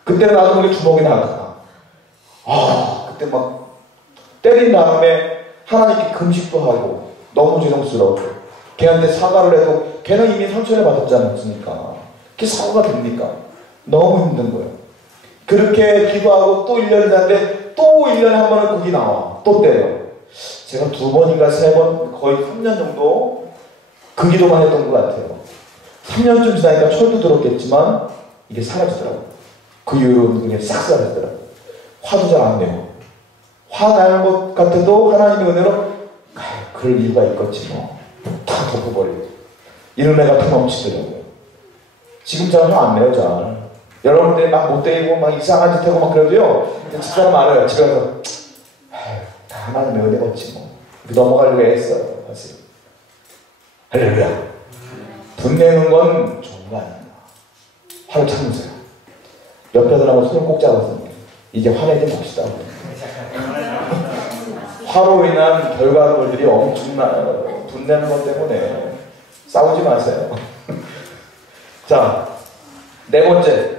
그때는 나도 모르게 주먹이 나가잖아. 그때 막 때린 다음에 하나님께 금식도 하고 너무 죄송스러워. 걔한테 사과를 해도 걔는 이미 상처를 받았지 않습니까? 그게 사과가 됩니까? 너무 힘든 거예요. 그렇게 기도하고 또 1년이 지났는데 또 1년에 한 번은 거기 나와. 또 때려. 제가 2번인가 3번, 거의 3년 정도 그 기도만 했던 것 같아요. 3년쯤 지나니까 철도 들었겠지만 이게 사라지더라고요. 그 이후로는 그게 싹 사라지더라고요. 화도 잘 안 내고. 화날 것 같아도 하나님의 은혜로 그럴 이유가 있겠지 뭐. 다 덮어버리고. 이런 애가 더 넘치더라고요. 지금처럼 화 안 내요, 잘. 여러분들이 막 못되고 막 이상한 짓 하고 막 그러죠? 집사람 알아요. 집에 가서 다 하나님의 은혜겠지 뭐. 넘어가려고 했어요. 사실. 할렐루야. 분내는 건 좋은 거 아닙니다. 화를 참으세요. 옆에 사람하고 손을 꼭 잡아서 이제 화내지 맙시다. 화로 인한 결과물들이 엄청나요. 분내는 것 때문에 싸우지 마세요. 자, 네 번째,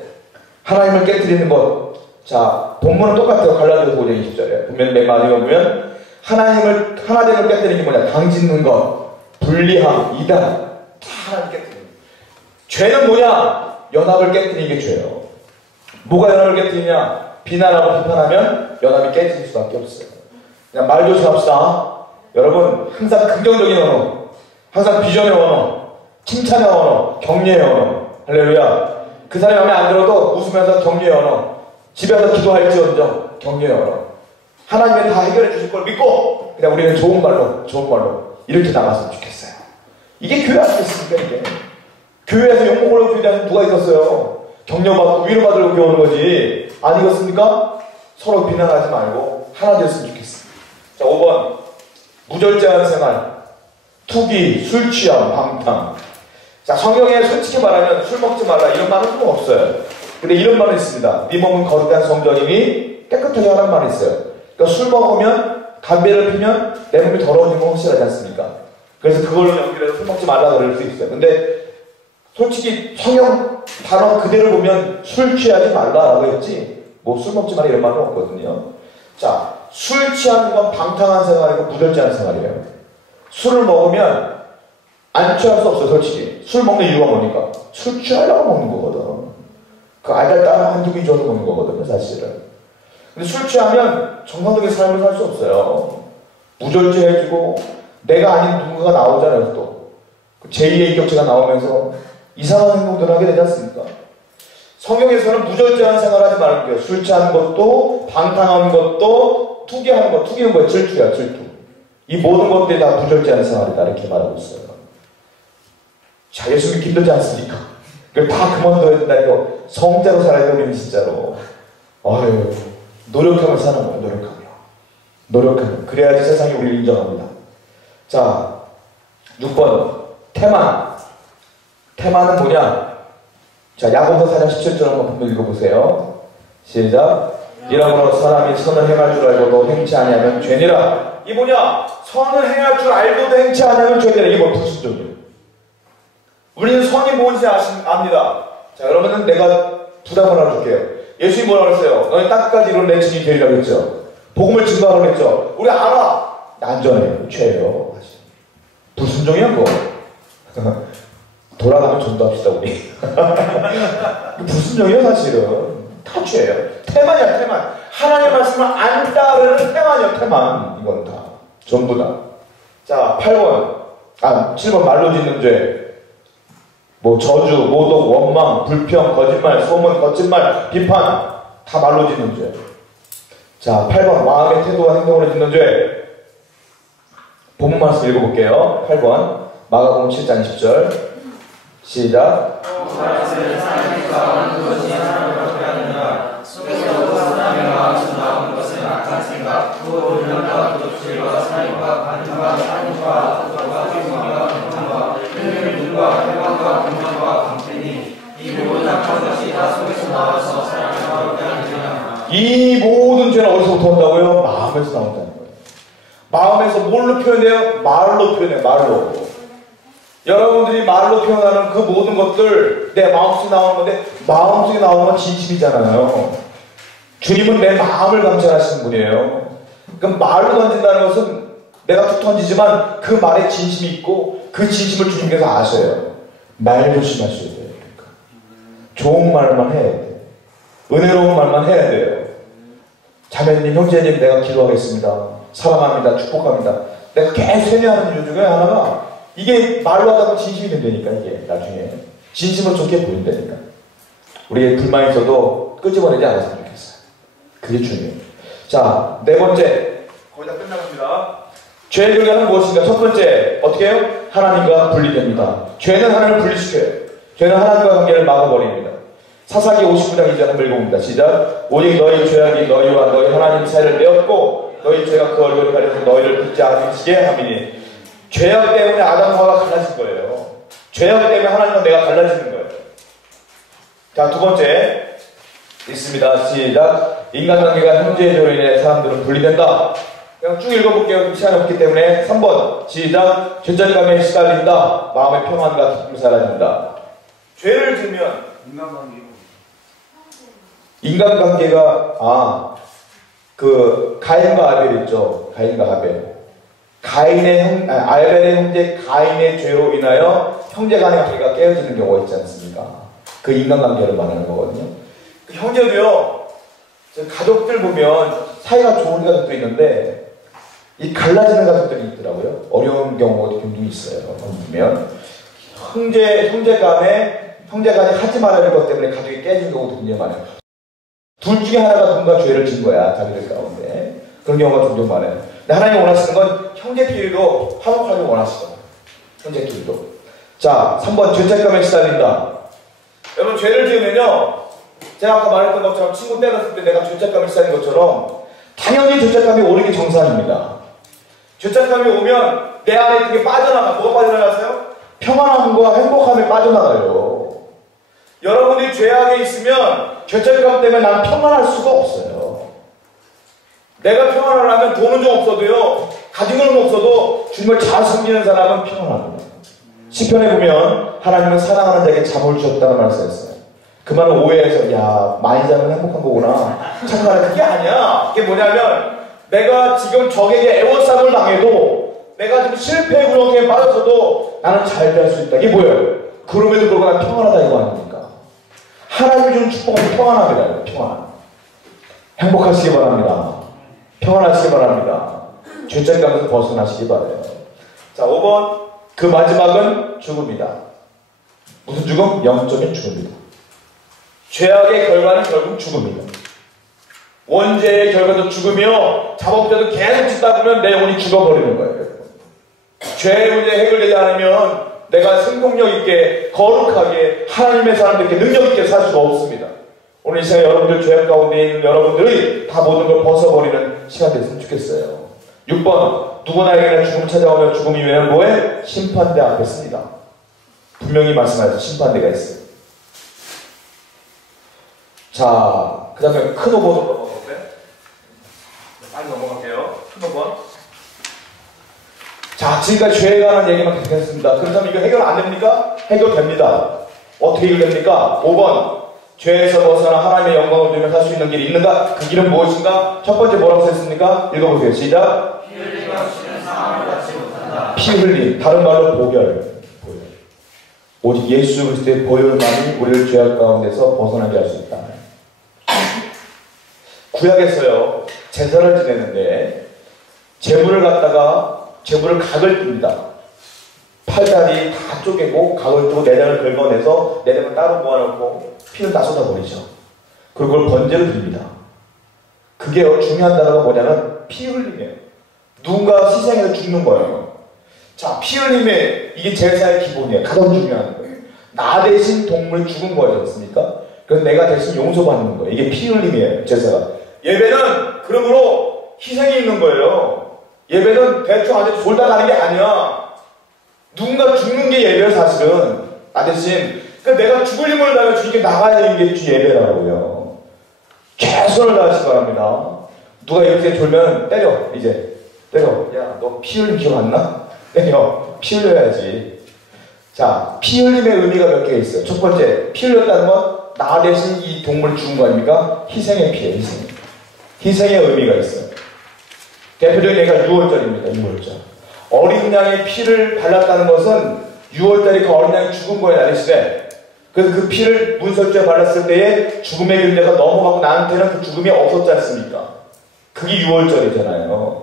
하나님을 깨뜨리는 것. 자, 본문은 똑같아요. 갈라디아서 5장 20절에 보면 맨 마지막에 보면 하나님을 깨뜨리는 게 뭐냐? 당짓는 것, 불리함, 이단, 다 하나님 깨뜨리는 것. 죄는 뭐냐? 연합을 깨뜨리는 게 죄예요. 뭐가 연합을 깨뜨리냐? 비난하고 비판하면 연합이 깨질 수밖에 없어요. 그냥 말 조심합시다. 여러분, 항상 긍정적인 언어, 항상 비전의 언어, 칭찬의 언어, 격려의 언어. 할렐루야. 그 사람이 마음에 안 들어도 웃으면서 격려의 언어, 집에서 기도할지언정 격려의 언어. 하나님이 다 해결해 주실 걸 믿고 그냥 우리는 좋은 말로 이렇게 나갔으면 좋겠어요. 이게 교회 아니겠습니까? 이게 교회에서 욕먹으려고 교회에 누가 있었어요? 격려받고 위로받으려고 배우는 거지 아니겠습니까? 서로 비난하지 말고 하나 되었으면 좋겠습니다. 자, 5번 무절제한 생활, 투기, 술 취함, 방탕. 자, 성경에 솔직히 말하면 술 먹지 말라 이런 말은 좀 없어요. 근데 이런 말은 있습니다. 네 몸은 거룩한 성전이니 깨끗하게 하라는 말이 있어요. 그러니까 술 먹으면, 담배를 피면 내 몸이 더러워지는 건 확실하지 않습니까? 그래서 그걸로 연결해서 술 먹지 말라 그럴 수 있어요. 근데 솔직히 성경 단어 그대로 보면 술 취하지 말라라고 했지 뭐 술 먹지 말라 이런 말은 없거든요. 자, 술 취하는 건 방탕한 생활이고 무절제한 생활이에요. 술을 먹으면 안 취할 수 없어요. 솔직히 술 먹는 이유가 뭐니까 술 취하려고 먹는 거거든. 그 알딸딸 한두 개 줘서 먹는 거거든요, 사실은. 근데 술 취하면 정상적인 삶을 살 수 없어요. 무절제해지고 내가 아닌 누군가가 나오잖아요. 또 제2의 인격체가 나오면서 이상한 행동들을 하게 되지 않습니까? 성경에서는 무절제한 생활하지 말라는 거예요. 술 취하는 것도 방탕한 것도 투기하는 것. 투기는 뭐예요? 질투야, 질투. 이 모든 것들이 다 무절제한 생활이다 이렇게 말하고 있어요. 자, 예수님 힘들지 않습니까? 그걸 다 그만둬야 된다 이거. 성자로 살아야 돼 우리는 진짜로. 아유, 노력하면 사는 거예요. 노력하면. 그래야지 세상이 우리를 인정합니다. 자, 6번 태만. 태만은 뭐냐? 자, 야고보 4장 17절 한번 분명 읽어보세요. 시작. 이러므로 사람이 선을 행할 줄 알고도 행치 아니하면 죄니라. 이 뭐냐? 선을 행할 줄 알고도 행치 아니하면 죄니라. 이게 뭐 불순종이에요. 우리는 선이 뭔지 압니다. 자, 그러면은 내가 부담을 하나 줄게요. 예수님이 뭐라고 했어요? 너희 땅까지 이룬 내 증인이 되리라고 했죠. 복음을 증거하라고 했죠. 우리 알아. 안전해요. 죄예요. 불순종이야 뭐. 돌아가면 전도합시다 우리. 불순종이에요 사실은. 다 죄예요. 태만이야 태만. 하나님의 말씀을 안 따르는 태만이야 태만. 이건 다 전부 다. 자, 7번 말로 짓는 죄. 뭐 저주, 모독, 원망, 불평, 거짓말, 소문, 거짓말, 비판 다 말로 짓는 죄. 자, 8번 마음의 태도와 행동으로 짓는 죄. 본문 말씀 읽어볼게요. 8번 마가복음 7장 10절 시작. 이 모든 죄는 어디서부터 온다고요? 마음에서 나온다는 거예요. 마음에서 뭘로 표현해요? 말로 표현해요. 말로. 여러분들이 말로 표현하는 그 모든 것들 내 마음속에 나오는 건데 마음속에 나오는 건 진심이잖아요. 주님은 내 마음을 감찰하시는 분이에요. 그럼 말로 던진다는 것은 내가 툭 던지지만 그 말에 진심이 있고 그 진심을 주님께서 아셔요. 말 조심하셔야 돼요. 그러니까. 좋은 말만 해야 돼요. 은혜로운 말만 해야 돼요. 자매님, 형제님, 내가 기도하겠습니다. 사랑합니다. 축복합니다. 내가 계속 세뇌하는 이유 중에 하나가 이게 말로 하다 보면 진심이 된다니까. 이게 나중에 진심으로 좋게 보인다니까. 우리의 불만이 있어도 끄집어내지 않았으면 좋겠어요. 그게 중요해요. 자, 네 번째, 거의 다 끝나갑니다. 죄의 결과는 무엇인가? 첫 번째, 어떻게 해요? 하나님과 분리됩니다. 죄는 하나님을 분리시켜요. 죄는 하나님과 관계를 막아버립니다. 사사기 59장 2절 한번 읽어봅니다. 시작. 오직 너희 죄악이 너희와 너희 하나님 사이를 떼었고 너희 죄가 그 얼굴을 가려서 너희를 붙지 않으시게 함이니. 죄악 때문에 아담과 갈라진 거예요. 죄악 때문에 하나님과 내가 갈라지는 거예요. 자, 두 번째 있습니다. 시작. 인간관계가 형제적으로 인해 사람들은 분리된다. 그냥 쭉 읽어볼게요. 시간이 없기 때문에. 3번 시작. 죄책감에 시달린다. 마음의 평안과 기쁨이 사라진다. 죄를 지으면 인간관계가 그 가인과 아벨 있죠. 가인과 아벨. 아벨의 형제 가인의 죄로 인하여 형제 간의 관계가 깨어지는 경우가 있지 않습니까? 그 인간관계를 말하는 거거든요. 그 형제도요, 가족들 보면 사이가 좋은 가족도 있는데 이 갈라지는 가족들이 있더라고요. 어려운 경우가 종종 있어요. 보면 형제 간에 하지 말아야 할 것 때문에 가족이 깨진 경우도 굉장히 많아요. 둘 중에 하나가 누군가 죄를 진 거야, 자기들 가운데. 그런 경우가 종종 많아요. 근데 하나님이 원하시는 건 형제끼리도 화목하길 원하시잖아요. 형제끼리도. 자, 3번 죄책감에 시달린다. 여러분, 죄를 지으면요, 제가 아까 말했던 것처럼 친구 때렸을 때 내가 죄책감에 시달린 것처럼 당연히 죄책감이 오는 게 정상입니다. 죄책감이 오면 내 안에 그게 빠져나가. 뭐가 빠져나가세요? 평안함과 행복함이 빠져나가요. 여러분이 죄악에 있으면 죄책감 때문에 난 평안할 수가 없어요. 내가 평안하려면 돈은 좀 없어도요, 가진 건 없어도 주님을 잘 섬기는 사람은 평안합니다. 시편에 보면 하나님은 사랑하는 자에게 잠을 주셨다는 말을 썼어요. 그 말을 오해해서 야, 많이 자면 행복한 거구나. 잠깐만, 그게 아니야. 그게 뭐냐면 내가 지금 적에게 애워싸움을 당해도 내가 지금 실패의 구렁이에 빠져서도 나는 잘 될 수 있다. 이게 뭐예요? 그럼에도 불구하고 난 평안하다 이거 아닙니까? 하나님이 주는 축복은 평안함이다. 평안. 행복하시기 바랍니다. 평안하시기 바랍니다. 죄책감에서 벗어나시기 바라요. 자, 5번. 그 마지막은 죽음이다. 무슨 죽음? 영적인 죽음이다. 죄악의 결과는 결국 죽음이다. 원죄의 결과도 죽음이요, 자범죄도 계속 짓다 보면 내 영혼이 죽어버리는 거예요. 죄의 문제 해결되지 않으면 내가 생동력 있게 거룩하게 하나님의 사람들께 능력 있게 살 수가 없습니다. 오늘 이 시간에 여러분들 죄악 가운데 있는 여러분들이 다 모든 걸 벗어버리는 시간 됐으면 좋겠어요. 6번. 누구나에게나 죽음이 찾아오면 죽음이 외면 뭐해? 심판대 앞에 씁니다. 분명히 말씀하셔서 심판대가 있어요. 자, 그 다음에 큰 5번으로 넘어갈게요. 빨리 넘어갈게요. 큰 5번. 자, 지금까지 죄에 관한 얘기만 계속했습니다. 그렇다면 이거 해결 안 됩니까? 해결됩니다. 어떻게 해결됩니까? 5번. 죄에서 벗어나 하나님의 영광을 누리며 살 수 있는 길이 있는가? 그 길은 무엇인가? 첫 번째 뭐라고 써있습니까? 읽어보세요. 시작. 피 흘림 없이는 상황을 받지 못한다. 피 흘림. 다른 말로 보혈. 오직 예수 그리스도의 보혈만이 우리를 죄악 가운데서 벗어나게 할 수 있다. 구약에서요, 제사를 지내는데 제물을 각을 뜹니다. 팔다리 다 쪼개고 각을 뜨고 내장을 긁어내서 내장을 따로 모아놓고 피는 다 쏟아버리죠. 그리고 그걸 번제로 드립니다. 그게요, 중요한 단어가 뭐냐면 피 흘림이에요. 누군가 희생해서 죽는 거예요. 자, 피 흘림이 이게 제사의 기본이에요. 가장 중요한 거예요. 나 대신 동물이 죽은 거지 않습니까? 그래서 내가 대신 용서받는 거예요. 이게 피 흘림이에요, 제사가. 예배는 그러므로 희생이 있는 거예요. 예배는 대충 아주 졸다 가는 게 아니야. 누군가 죽는 게 예배예요, 사실은. 나 대신. 그러니까 내가 죽을 힘을 다해 주님께 나가야 되는 게 주 예배라고요. 최선을 다하시기 바랍니다. 누가 이렇게 졸면 때려. 이제 때려. 야, 너 피 흘림 기억 안 나? 때려. 피 흘려야지. 자, 피 흘림의 의미가 몇 개가 있어요. 첫 번째, 피 흘렸다는 건 나 대신 이 동물을 죽은 거 아닙니까? 희생의 피예요. 희생의 의미가 있어요. 대표적인 예가 6월절입니다. 6월절. 어린 양의 피를 발랐다는 것은 6월달이 그 어린 양이 죽은 거예요. 나리시대. 그래서 그 피를 문설주에 발랐을 때에 죽음의 근대가 넘어가고 나한테는 그 죽음이 없었지 않습니까? 그게 6월절이잖아요.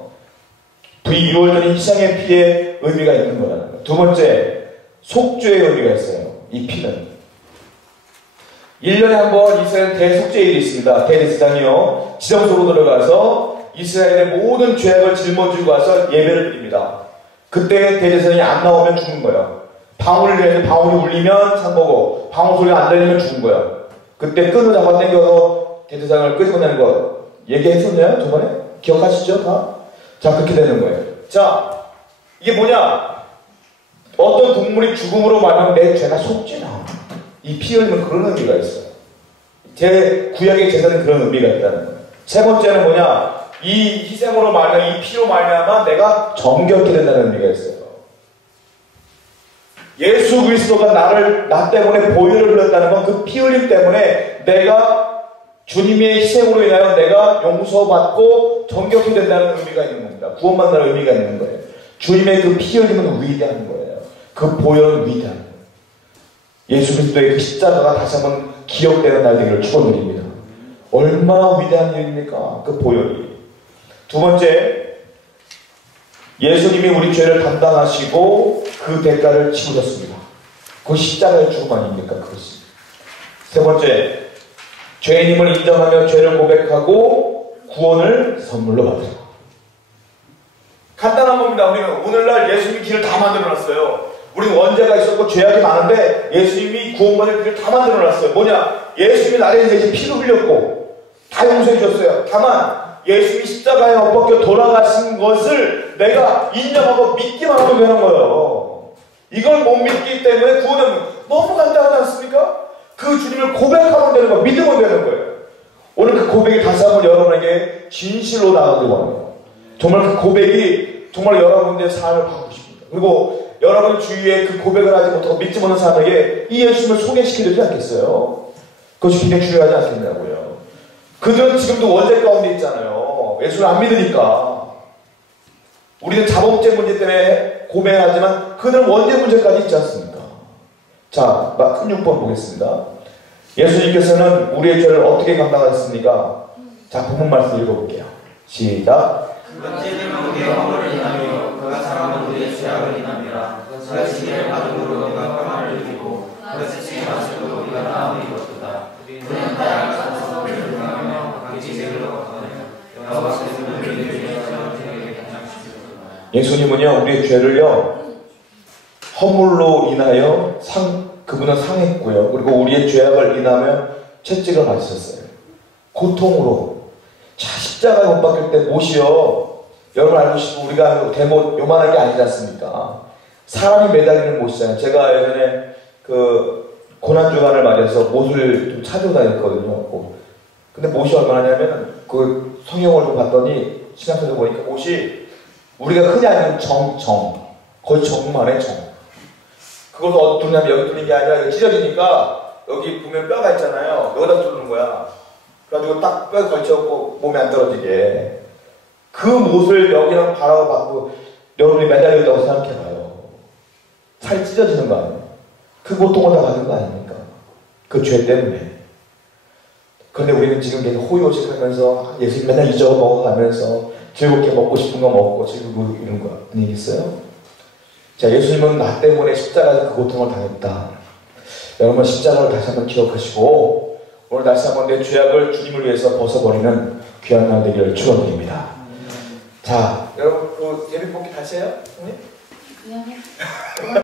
그 6월절이 희생의 피의 의미가 있는 거라는 거예요. 두 번째, 속죄의 의미가 있어요. 이 피는 1년에 한 번 이스라엘 대속죄일이 있습니다. 대제사장이요, 지정소로 들어가서 이스라엘의 모든 죄악을 짊어지고 와서 예배를 드립니다. 그때 대제사장이 안 나오면 죽는 거예요. 방울이 울리면 산 거고, 방울 소리가 안 들리면 죽은 거예요. 그때 끈을 잡아 당겨서 대제사장을 끄집어 내는 거 얘기했었나요? 저번에? 기억하시죠? 다? 자, 그렇게 되는 거예요. 자, 이게 뭐냐? 어떤 동물이 죽음으로 말하면 내 죄가 속죄나. 이 피 흘리면 그런 의미가 있어요. 제 구약의 제사는 그런 의미가 있다는 거예요. 세 번째는 뭐냐? 이 희생으로 말하면, 이 피로 말하면 내가 정결케 된다는 의미가 있어요. 예수 그리스도가 나 때문에 보혈을 흘렸다는 건 그 피 흘림 때문에 내가 주님의 희생으로 인하여 내가 용서받고 정결케 된다는 의미가 있는 겁니다. 구원받는 의미가 있는 거예요. 주님의 그 피 흘림은 위대한 거예요. 그 보혈은 위대한 거예요. 예수 그리스도의 그 십자가가 다시 한번 기억되는 날 되기를 축원드립니다. 얼마나 위대한 일입니까? 그 보혈이. 두 번째, 예수님이 우리 죄를 담당하시고 그 대가를 치르셨습니다. 그 십자가의 죽음 아닙니까? 그것이. 세 번째, 죄인임을 인정하며 죄를 고백하고 구원을 선물로 받으라. 간단한 겁니다. 우리는 오늘날 예수님이 길을 다 만들어놨어요. 우리는 원죄가 있었고 죄악이 많은데 예수님이 구원받을 길을 다 만들어놨어요. 뭐냐? 예수님이 나를 대신 피를 흘렸고 다 용서해 주셨어요. 다만 예수님이 십자가에 못 박혀 돌아가신 것을 내가 인정하고 믿기만 하면 되는 거예요. 이걸 못 믿기 때문에 구원은 너무 간단하지 않습니까? 그 주님을 고백하면 되는 거예요. 믿으면 되는 거예요. 오늘 그 고백이 다시 한번 여러분에게 진실로 나가길 원해요. 정말 그 고백이 정말 여러분들의 삶을 바꾸고 싶습니다. 그리고 여러분 주위에 그 고백을 하지 못하고 믿지 못하는 사람에게 이 예수님을 소개시켜드리지 않겠어요? 그것이 굉장히 중요하지 않겠냐고요. 그들은 지금도 원죄 가운데 있잖아요. 예수를 안 믿으니까. 우리는 자범죄 문제 때문에 고백하지만 그들은 원죄 문제까지 있지 않습니까? 자, 16번 보겠습니다. 예수님께서는 우리의 죄를 어떻게 감당하셨습니까? 자, 본문 말씀 읽어볼게요. 시작. 그가 찔림은 우리의 허물을 인하며 그가 상함은 우리의 죄악을 인함이라. 그가 징계를 받음으로 우리가 평안을 누리고 그가 지치게 하심으로 우리가 나음을 입었도다. 우리는 다양한 사정을 등하며 각기 지색을 얻어내며 여호와께서는 우리의 죄를 저희에게 감당하시리로다. 예수님은요, 우리의 죄를요, 허물로 인하여 그분은 상했고요. 그리고 우리의 죄악을 인하며 채찍을 맞으셨어요. 고통으로. 자, 십자가에 못 박힐 때 못이요. 여러분 알고 싶으면 우리가 대못 요만한 게 아니지 않습니까? 사람이 매달리는 못이잖아요. 제가 예전에 그 고난주간을 맞아서 못을 좀 찾으러 다녔거든요. 근데 못이 얼마냐면 그 성경을 좀 봤더니 신학서도 보니까 못이 우리가 흔히 아는 거의 정만의 정. 그것도 어디 뚫냐면 여기 뚫린 게 아니라 찢어지니까 여기 보면 뼈가 있잖아요. 여기다 뚫는 거야. 그래가지고 딱 뼈에 걸쳐갖고 몸에 안 떨어지게. 그 못을 여기랑 바라보고 여러분이 매달렸다고 생각해봐요. 살이 찢어지는 거 아니에요? 그 고통을 다 받은 거 아닙니까? 그 죄 때문에. 그런데 우리는 지금 계속 호의호식하면서 예수님 맨날 이저거 먹어가면서 즐겁게 먹고 싶은 거 먹고 즐기고 이런 거 아니겠어요? 자, 예수님은 나 때문에 십자가에서 그 고통을 당했다. 여러분 십자가를 다시 한번 기억하시고 오늘 다시 한번 내 죄악을 주님을 위해서 벗어버리는 귀한 날 되기를 축원드립니다. 자, 여러분 그 예비 뽑기 다시 해요?